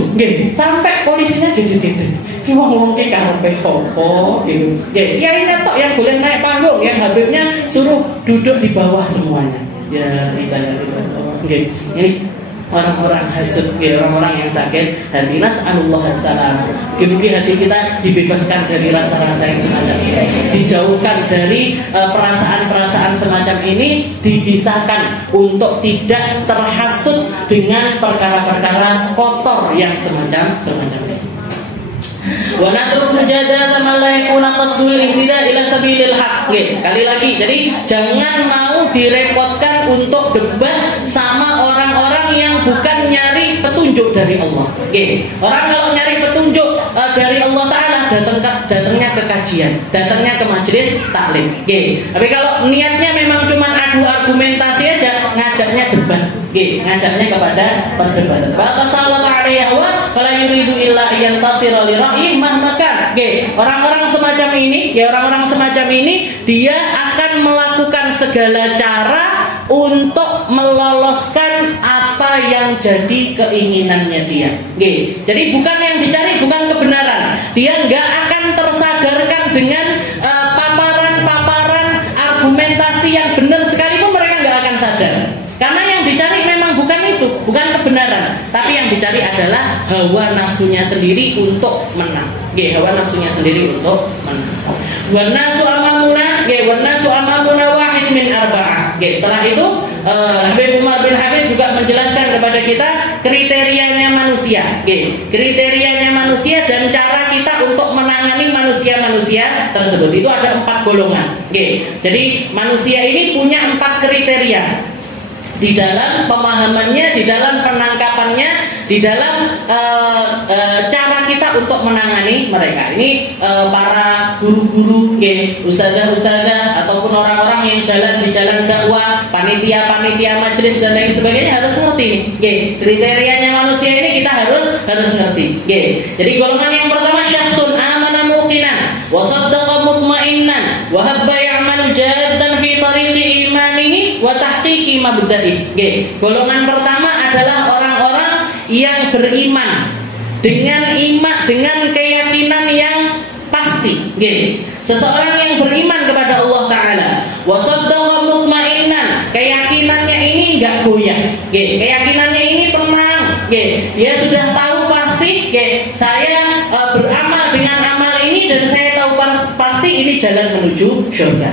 sampai polisinya jadi ngomong ke karepe opo gitu. Kiai tok yang boleh naik panggung, yang habibnya suruh duduk di bawah semuanya. Ya, okay. Ini orang-orang hasud, orang-orang yang sakit hati. Nas'alullah as-salam. Mugi-mugi hati kita dibebaskan dari rasa-rasa yang semacam ini, dijauhkan dari perasaan-perasaan semacam ini, dipisahkan untuk tidak terhasut dengan perkara-perkara kotor yang semacam ini. Wa natruk mujadalah man la yakuna qasdul ihtida ila sabilil haq. Kali lagi, jadi jangan mau direpotkan untuk debat sama orang-orang yang bukan nyari petunjuk dari Allah. Orang kalau nyari petunjuk dari Allah Ta'ala datangnya ke kajian, datangnya ke majelis taklim. Tapi kalau niatnya memang cuma adu argumentasi aja, ngajaknya debat, ngajaknya kepada perdebatan. Batasallahu alaihi wa fala yuridu illa yantasira li ra'yi mahmakan. Orang-orang semacam ini, dia akan melakukan segala cara untuk meloloskan apa yang jadi keinginannya dia. Jadi bukan yang dicari bukan kebenaran. Dia nggak akan tersadarkan dengan paparan-paparan argumentasi yang benar sekalipun, mereka nggak akan sadar. Karena yang dicari memang bukan itu, bukan kebenaran, tapi yang dicari adalah hawa nafsunya sendiri untuk menang. Hawa nafsunya sendiri untuk menang. Wan nasu amamuna wahid min arba'ah. Setelah itu Habib Umar bin Habib juga menjelaskan kepada kita kriterianya manusia. Kriterianya manusia dan cara kita untuk menangani manusia-manusia tersebut. Itu ada 4 golongan. Jadi manusia ini punya 4 kriteria. Di dalam pemahamannya, di dalam penangkapannya, di dalam cara kita untuk menangani mereka. Ini para guru-guru, ustazah-ustazah, ataupun orang-orang yang jalan di jalan dakwah, panitia-panitia majelis dan lain sebagainya harus ngerti. Kriterianya manusia ini kita harus ngerti. Jadi golongan yang pertama, syakhsun amana muqinan wa saddaqa mutmainnan wa habba ya'malu jaddan fi tariqi imanihi wa tahqiqi mabda'i. Golongan pertama adalah orang-orang yang beriman dengan keyakinan yang pasti. Seseorang yang beriman kepada Allah Ta'ala, wasaddaqa mutmainnan, keyakinannya ini enggak goyah, keyakinannya ini tenang. Dia sudah tahu pasti, saya beramal dengan amal ini dan saya tahu pasti ini jalan menuju surga.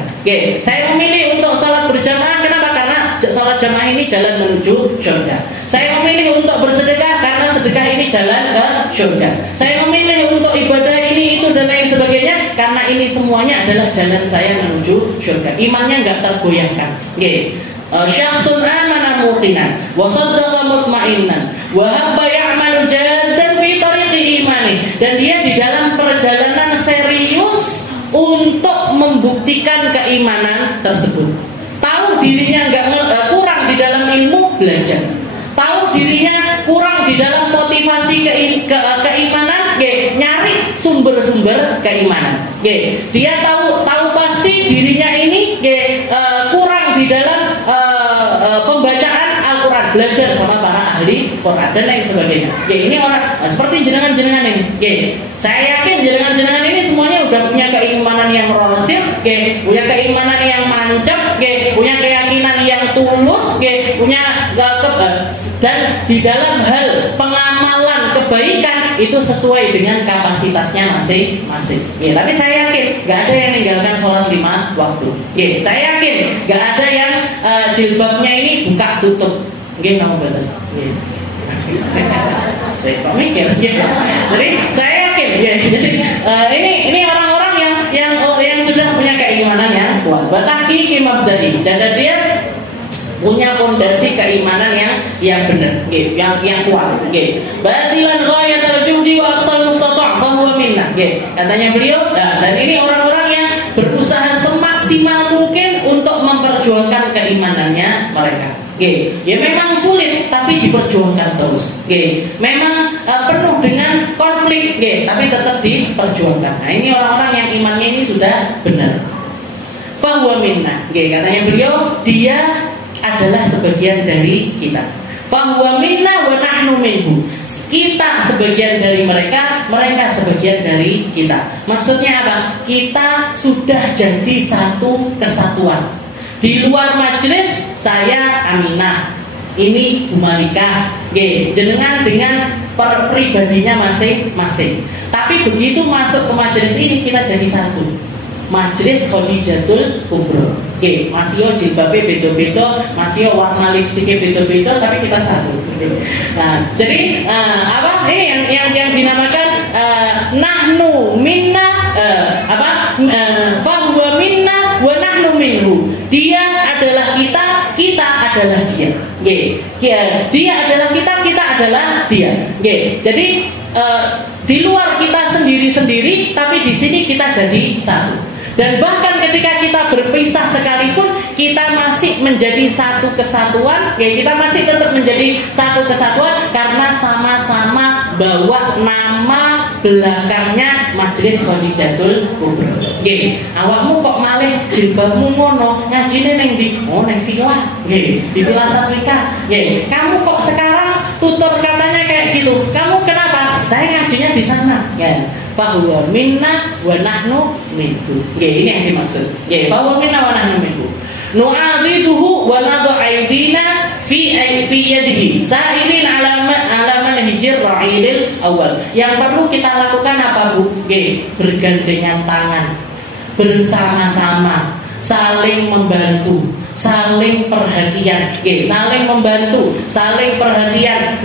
Saya memilih untuk salat berjamaah. Kenapa? Karena salat jamaah ini jalan menuju surga. Saya memilih untuk bersedekah karena sedekah ini jalan ke surga. Saya memilih untuk ibadah ini, itu dan lain sebagainya karena ini semuanya adalah jalan saya menuju surga. Imannya enggak tergoyahkan. Syakhsun amana muqinan wa saddaqa mutmainnan wa habba ya'malu jaddan fi tariqi imani, dan dia di dalam perjalanan serius untuk membuktikan keimanan tersebut. Tahu dirinya kurang di dalam ilmu, belajar. Tahu dirinya kurang di dalam motivasi keimanan, nyari sumber-sumber keimanan. Dia tahu pasti dirinya ini kurang di dalam pembacaan Al-Quran, belajar sama para ahli Quran dan lain sebagainya. Ini orang seperti jenengan-jenengan ini. Saya yakin jenengan-jenengan ini semuanya udah punya keimanan yang rasih, punya keimanan yang mancap, punya keyakinan yang tulus, punya dan di dalam hal pengamalan kebaikan itu sesuai dengan kapasitasnya masing-masing. Tapi saya yakin nggak ada yang meninggalkan sholat 5 waktu. Saya yakin nggak ada yang jilbabnya ini buka tutup. Kamu betul. Saya pemikir. Jadi saya yakin. Jadi ini orang-orang yang sudah punya keimanan yang kuat. Batahki mabdadi, dan dia punya fondasi keimanan yang benar, yang kuat. Batilan ghayatul juhdi wa aqsal mustata' fa huwa minna. Katanya beliau, dan ini orang-orang yang berusaha semaksimal mungkin untuk memperjuangkan keimanannya mereka. Ya memang sulit tapi diperjuangkan terus. Memang penuh dengan konflik, tapi tetap diperjuangkan. Nah, ini orang-orang yang imannya ini sudah benar. Fa huwa minna. Katanya beliau, dia adalah sebagian dari kita. Fahuwa minna wa nahnu minhu. Kita sebagian dari mereka, mereka sebagian dari kita. Maksudnya apa? Kita sudah jadi satu kesatuan. Di luar majelis saya Aminah, ini Bu Malika, jenengan dengan pribadinya masing-masing. Tapi begitu masuk ke majelis ini kita jadi satu. Majelis Khadijatul Kubra. Masih jilbabnya beda-beda, masih warna lipstiknya beda-beda, tapi kita satu. Nah, jadi apa? Yang dinamakan nahnu minna fahuwa minna wa nahnu minhu. Dia adalah kita, kita adalah dia. Dia adalah kita adalah dia. Jadi di luar kita sendiri-sendiri, tapi di sini kita jadi satu. Dan bahkan ketika kita berpisah sekalipun, kita masih menjadi satu kesatuan. Kita masih tetap menjadi satu kesatuan karena sama-sama bawa nama belakangnya Majelis Khadijatul Kubra. Awakmu kok malih jilbabmu ngono, ngajine ning ndi? Oh, ning villa. Di Villa Satrika. Kamu kok sekarang tutur katanya kayak gitu? Kamu kenapa? Saya ngajinya di sana. Fahuwa minna wa nahnu minhu. Ini yang dimaksud. Fahuwa minna wa nahnu minhu. Nu'adiduhu wa nadu aydina fi yadihi sa'irin alaman hijir ra'idil awal. Yang perlu kita lakukan apa, Bu? Bergandengan tangan, bersama-sama, saling membantu, saling perhatian, saling membantu, saling perhatian,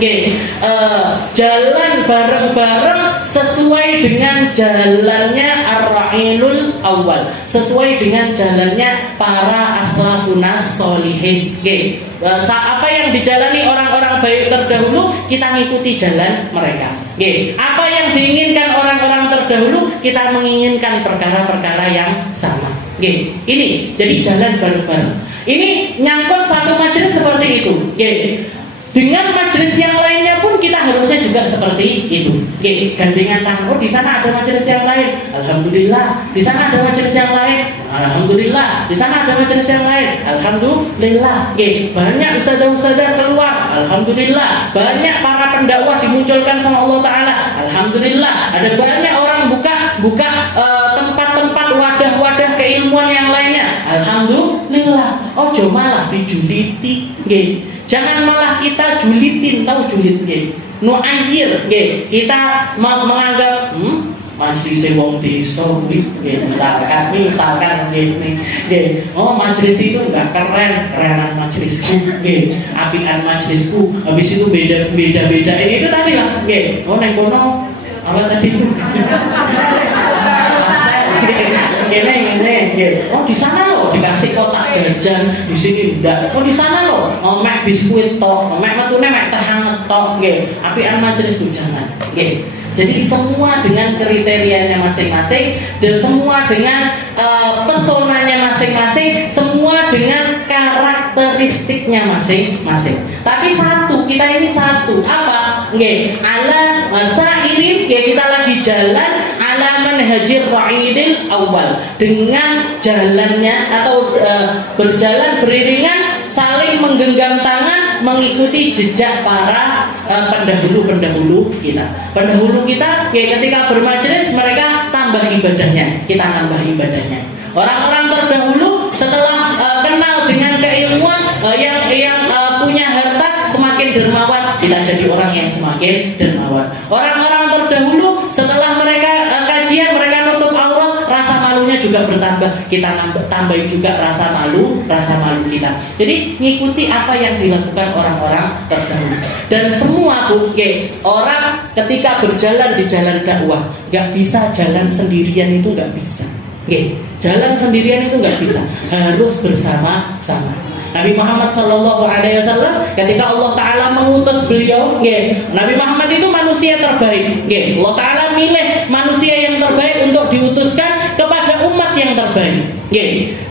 jalan bareng-bareng sesuai dengan jalannya ar-ra'ilul awal, sesuai dengan jalannya para aslafunas solihin. Apa yang dijalani orang-orang baik terdahulu, kita ngikuti jalan mereka. Apa yang diinginkan orang-orang terdahulu, kita menginginkan perkara-perkara yang sama. Ini jadi jalan bareng-bareng. Ini nyangkut satu majelis seperti itu. Dengan majelis yang lainnya pun kita harusnya juga seperti itu. Gandengan tangan. Oh, di sana ada majelis yang lain. Alhamdulillah. Di sana ada majelis yang lain. Alhamdulillah. Di sana ada majelis yang lain. Alhamdulillah. Banyak ustadzah-ustadzah keluar. Alhamdulillah. Banyak para pendakwah dimunculkan sama Allah Taala. Alhamdulillah. Ada banyak orang buka tempat-tempat wadah-wadah keilmuan yang lainnya. Alhamdulillah. Oh, malah dijuliti. Jangan malah kita julitin, tahu julit nu'ayir, kita menganggap majelis wong desa misalkan gini. Oh, majelis itu enggak kerenan majelisku, apian majelisku. Habis itu beda ini itu tadi lah. Oh, neng kono apa tadi itu? Oh, di sana loh dikasih kotak jajan, di sini enggak. Oh, di sana loh mek biskuit tok, mek metune mek teh hangat tok, apian majelis jangan. Jadi semua dengan kriterianya masing-masing, dan semua dengan pesonanya masing-masing, semua dengan karakteristiknya masing-masing. Tapi satu, kita ini satu. Apa? Ala wasairin, kita lagi jalan ala manhajir ra'idil awal, dengan jalannya atau berjalan beriringan, saling menggenggam tangan, mengikuti jejak para pendahulu kita. Pendahulu kita, ketika bermajelis mereka tambah ibadahnya, kita tambah ibadahnya. Orang-orang terdahulu setelah kenal dengan keilmuan yang punya harta semakin dermawan, kita jadi orang yang semakin dermawan. Orang-orang terdahulu setelah mereka kajian, mereka nutup aurat, rasa malunya juga bertambah, kita tambahin juga rasa malu kita. Jadi ngikuti apa yang dilakukan orang-orang terdahulu. Dan semua orang ketika berjalan di jalan dakwah, nggak bisa jalan sendirian, itu nggak bisa. Jalan sendirian itu nggak bisa, harus bersama-sama. Nabi Muhammad SAW ketika Allah Ta'ala mengutus beliau, Nabi Muhammad itu manusia terbaik. Allah Ta'ala milih manusia yang terbaik untuk diutuskan kepada umat yang terbaik.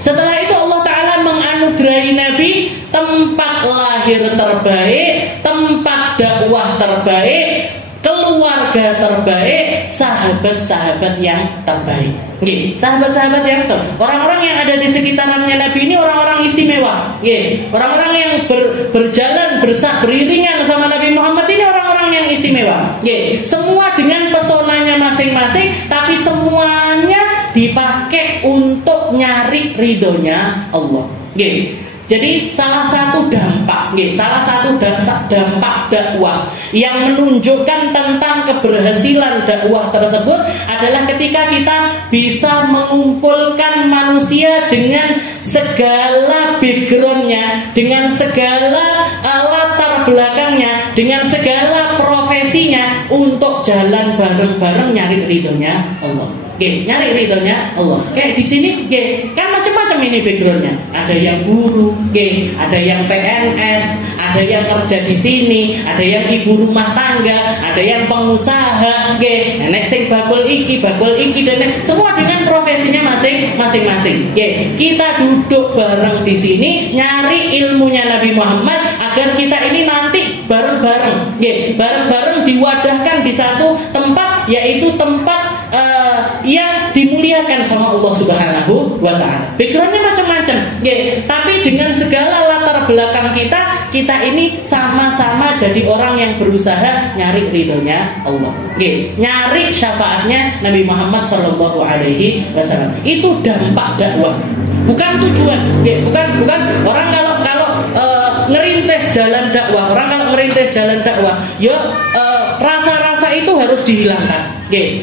Setelah itu Allah Ta'ala menganugerahi Nabi tempat lahir terbaik, tempat dakwah terbaik, keluarga terbaik, sahabat-sahabat yang terbaik. Sahabat-sahabat yang terbaik. Orang-orang yang ada di sekitarnya Nabi ini orang-orang istimewa. Orang-orang yang berjalan beriringan sama Nabi Muhammad ini orang-orang yang istimewa. Semua dengan pesonanya masing-masing, tapi semuanya dipakai untuk nyari ridhonya Allah. Jadi salah satu dampak dakwah yang menunjukkan tentang keberhasilan dakwah tersebut adalah ketika kita bisa mengumpulkan manusia dengan segala backgroundnya, dengan segala latar belakangnya, dengan segala profesinya untuk jalan bareng-bareng nyari ridhonya Allah. Nyari ridhonya Allah. Kayak di sini, kan macam-macam ini backgroundnya. Ada yang guru, ada yang PNS, ada yang kerja di sini, ada yang ibu rumah tangga, ada yang pengusaha, nek sing bakul iki dan semua dengan profesinya masing-masing. Kita duduk bareng di sini nyari ilmunya Nabi Muhammad agar kita ini nanti bareng-bareng, bareng-bareng diwadahkan di satu tempat, yaitu tempat yang dimuliakan sama Allah Subhanahu wa Ta'ala. Backgroundnya macam-macam, tapi dengan segala latar belakang kita ini sama-sama jadi orang yang berusaha nyari ridhonya Allah, nyari syafaatnya Nabi Muhammad Sallallahu Alaihi Wasallam. Itu dampak dakwah, bukan tujuan. Bukan orang kalau ngerintis jalan dakwah, rasa-rasa itu harus dihilangkan.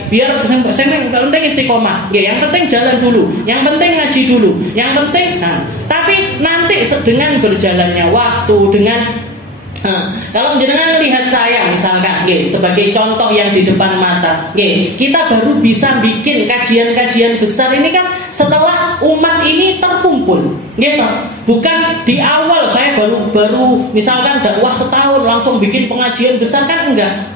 Biar yang penting istiqomah, yang penting jalan dulu, yang penting ngaji dulu, yang penting. Tapi nanti dengan berjalannya waktu, kalau jenengan lihat saya misalkan, sebagai contoh yang di depan mata, kita baru bisa bikin kajian-kajian besar ini kan setelah umat ini terkumpul, bukan di awal saya baru misalkan dakwah setahun langsung bikin pengajian besar, kan enggak.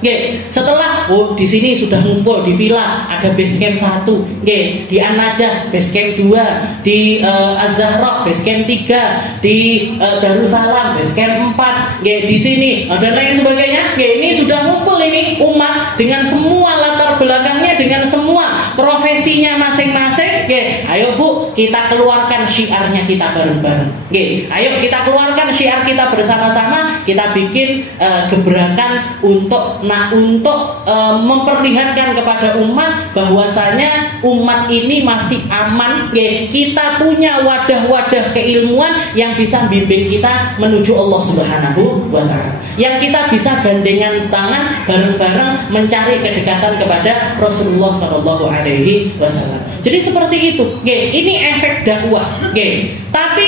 Setelah di sini sudah ngumpul di villa, ada base camp 1, di An-Najah base camp 2, di Az-Zahra base camp 3, di Darussalam base camp 4, di sini dan lain sebagainya. Ini sudah ngumpul ini umat dengan semua latar belakangnya, dengan semua profesinya masing-masing. Ayo Bu, kita keluarkan syiarnya kita bareng-bareng. Ayo kita keluarkan syiar kita bersama-sama. Kita bikin gebrakan untuk memperlihatkan kepada umat bahwasanya umat ini masih aman. Kita punya wadah-wadah keilmuan yang bisa bimbing kita menuju Allah Subhanahu wa Ta'ala, yang kita bisa gandengan tangan bareng-bareng mencari kedekatan kepada Rasulullah Sallallahu Alaihi Wasallam. Jadi seperti itu. Ini efek dakwah. Tapi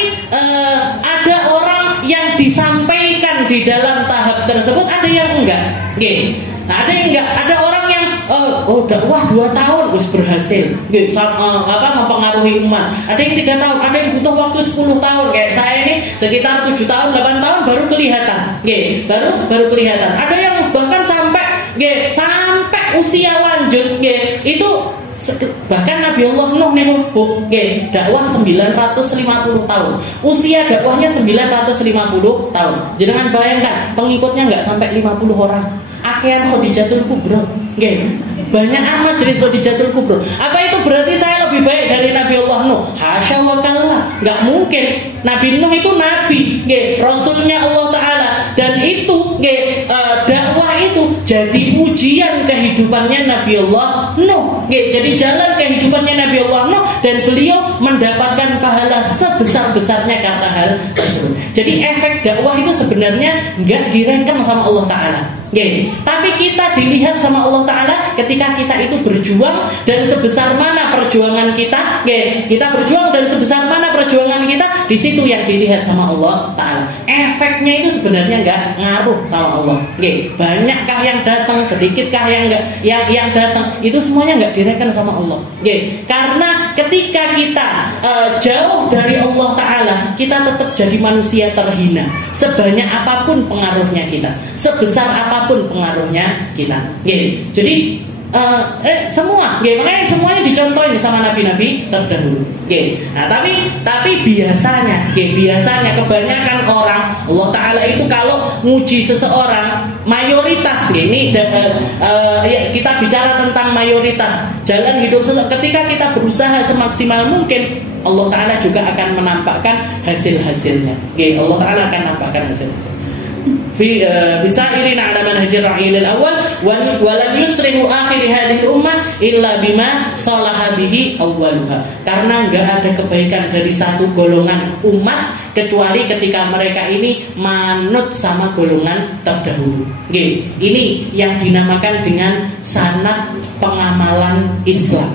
ada orang yang disampaikan di dalam tahap tersebut, ada yang enggak. Ada yang enggak. Ada orang yang dakwah 2 tahun wis berhasil, mempengaruhi umat. Ada yang 3 tahun, ada yang butuh waktu 10 tahun. Kayak saya ini sekitar 7 tahun, 8 tahun baru kelihatan. Baru kelihatan. Ada yang bahkan sampai usia lanjut, itu bahkan Nabi Allah Nuh dakwah 950 tahun. Usia dakwahnya 950 tahun. Jangan bayangkan pengikutnya nggak sampai 50 orang. Akhirnya Khadijatul Kubra. Banyak amat jenis Khadijatul Kubra. Apa itu berarti saya lebih baik dari Nabi Allah Nuh? Hasya wa kalla. Nggak mungkin. Nabi Nuh itu nabi, rasulnya Allah Ta'ala. Dan itu dakwah itu jadi ujian kehidupannya Nabi Allah Nuh. Jadi jalan kehidupannya Nabi Allah Nuh, dan beliau mendapatkan pahala sebesar-besarnya karena hal tersebut. Jadi efek dakwah itu sebenarnya nggak direngkan sama Allah Ta'ala. Tapi kita dilihat sama Allah Ta'ala ketika kita itu berjuang, dan sebesar mana perjuangan kita. Kita berjuang dan sebesar mana perjuangan kita, di situ yang dilihat sama Allah Ta'ala. Efeknya itu sebenarnya nggak ngaruh sama Allah. Banyakkah yang datang, sedikitkah yang datang, itu semuanya nggak direken sama Allah. Karena ketika kita jauh dari Allah Ta'ala, kita tetap jadi manusia terhina. Sebanyak apapun pengaruhnya kita, sebesar apapun pengaruhnya kita. Jadi semua, makanya semuanya dicontohin sama nabi-nabi terdahulu. Nah, tapi biasanya kebanyakan orang, Allah Ta'ala itu kalau nguji seseorang, mayoritas kita bicara tentang mayoritas jalan hidup seseorang, ketika kita berusaha semaksimal mungkin, Allah Ta'ala juga akan menampakkan hasil-hasilnya. Allah Ta'ala akan menampakkan hasil-hasilnya. bisairina ala manhajir ra'ilil awal wa lam yusrihu akhir hadhihi ummah illa bima salaha bihi awwaluha. Karena enggak ada kebaikan dari satu golongan umat kecuali ketika mereka ini manut sama golongan terdahulu. Ini yang dinamakan dengan sanad pengamalan Islam.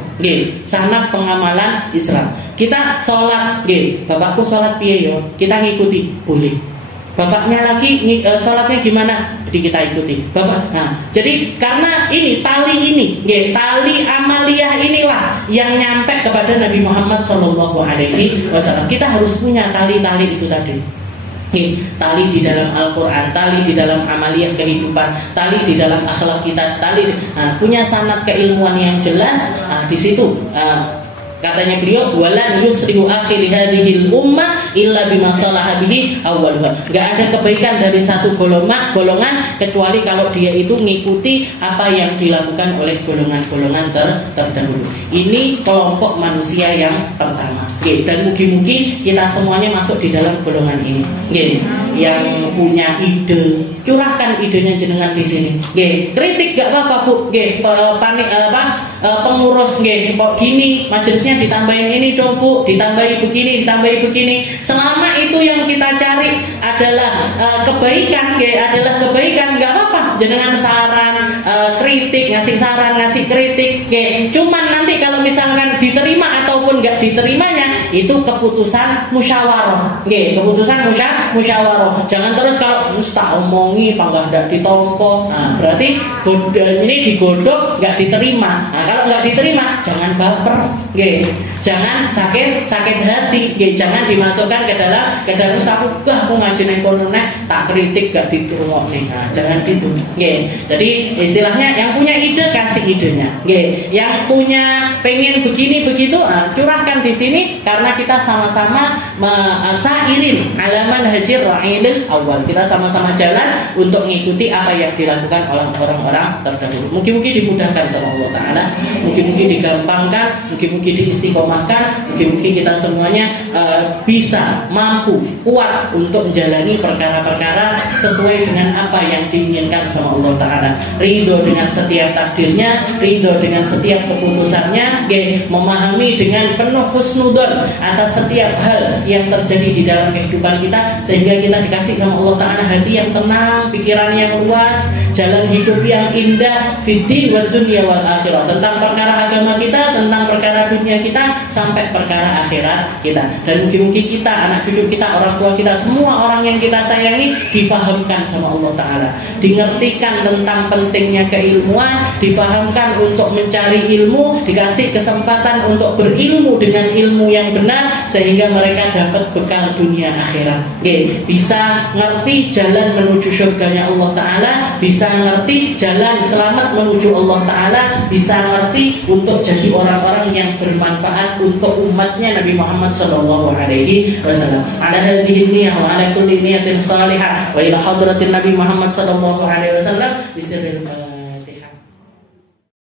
Sanad pengamalan Islam. Kita sholat, bapakku sholat piye yo? Kita ngikuti, boleh. Bapaknya lagi sholatnya gimana? Jadi kita ikuti. Bapak. Nah, jadi karena ini tali ini, tali amaliyah inilah yang nyampe kepada Nabi Muhammad SAW. Kita harus punya tali-tali itu tadi. Tali di dalam Al-Quran, tali di dalam amaliyah kehidupan, tali di dalam akhlak kita, punya sanad keilmuan yang jelas. Di situ katanya beliau, walan yusrihu akhir hadhil ummah illa bima salaha bihi awwaluha. Enggak ada kebaikan dari satu golongan kecuali kalau dia itu ngikuti apa yang dilakukan oleh golongan-golongan terdahulu. Ini kelompok manusia yang pertama. Dan mugi-mugi kita semuanya masuk di dalam golongan ini. Yang punya ide, curahkan idenya jenengan di sini. Kritik gak apa-apa, Bu. Pengurus kok gini, majelisnya ditambahin ini dong, Bu, ditambahi begini. Selama itu yang kita cari adalah kebaikan, gak apa-apa. Jenengan saran, kritik, ngasih saran, ngasih kritik. Cuman nanti kalau misalkan diterima ataupun gak diterimanya, itu keputusan musyawarah. Keputusan musyawarah. Jangan terus kalau tak omongi panggah ndak ditompo. Berarti ini digodok nggak diterima. Kalau nggak diterima jangan baper. Jangan sakit hati. Jangan dimasukkan ke dalam aku ngaji nang kono nek tak kritik gak diturunke. Jangan gitu. Jadi istilahnya yang punya ide kasih idenya. Yang punya pengen begini begitu curahkan di sini karena kita sama-sama sairin alaman hajir ra'ilil awal. Kita sama-sama jalan untuk mengikuti apa yang dilakukan oleh orang-orang terdahulu. Mungkin dimudahkan sama Allah Ta'ala, mungkin digampangkan, mungkin diistiqomahkan, mungkin kita semuanya bisa, mampu, kuat untuk menjalani perkara-perkara sesuai dengan apa yang diinginkan sama Allah Ta'ala. Ridho dengan setiap takdirnya, ridho dengan setiap keputusannya, memahami dengan penuh husnudon atas setiap hal yang terjadi di dalam kehidupan kita, sehingga kita dikasih sama Allah Ta'ala hati yang tenang, pikiran yang luas, jalan hidup yang indah fiddin wa dunya wal akhirah, tentang perkara agama kita, tentang perkara dunia kita, sampai perkara akhirat kita. Dan mungkin kita, anak cucu kita, orang tua kita, semua orang yang kita sayangi difahamkan sama Allah Ta'ala, dingertikan tentang pentingnya keilmuan, difahamkan untuk mencari ilmu, dikasih kesempatan untuk berilmu dengan ilmu yang benar, sehingga mereka dapat bekal dunia akhirat. Bisa ngerti jalan menuju surganya Allah Ta'ala, bisa ngerti jalan selamat menuju Allah Ta'ala, bisa ngerti untuk jadi orang-orang yang bermanfaat untuk umatnya Nabi Muhammad SAW. Ala hadhihi niyah wa ala kulli niyatin salihah wa ila hadratin Nabi Muhammad SAW bisirril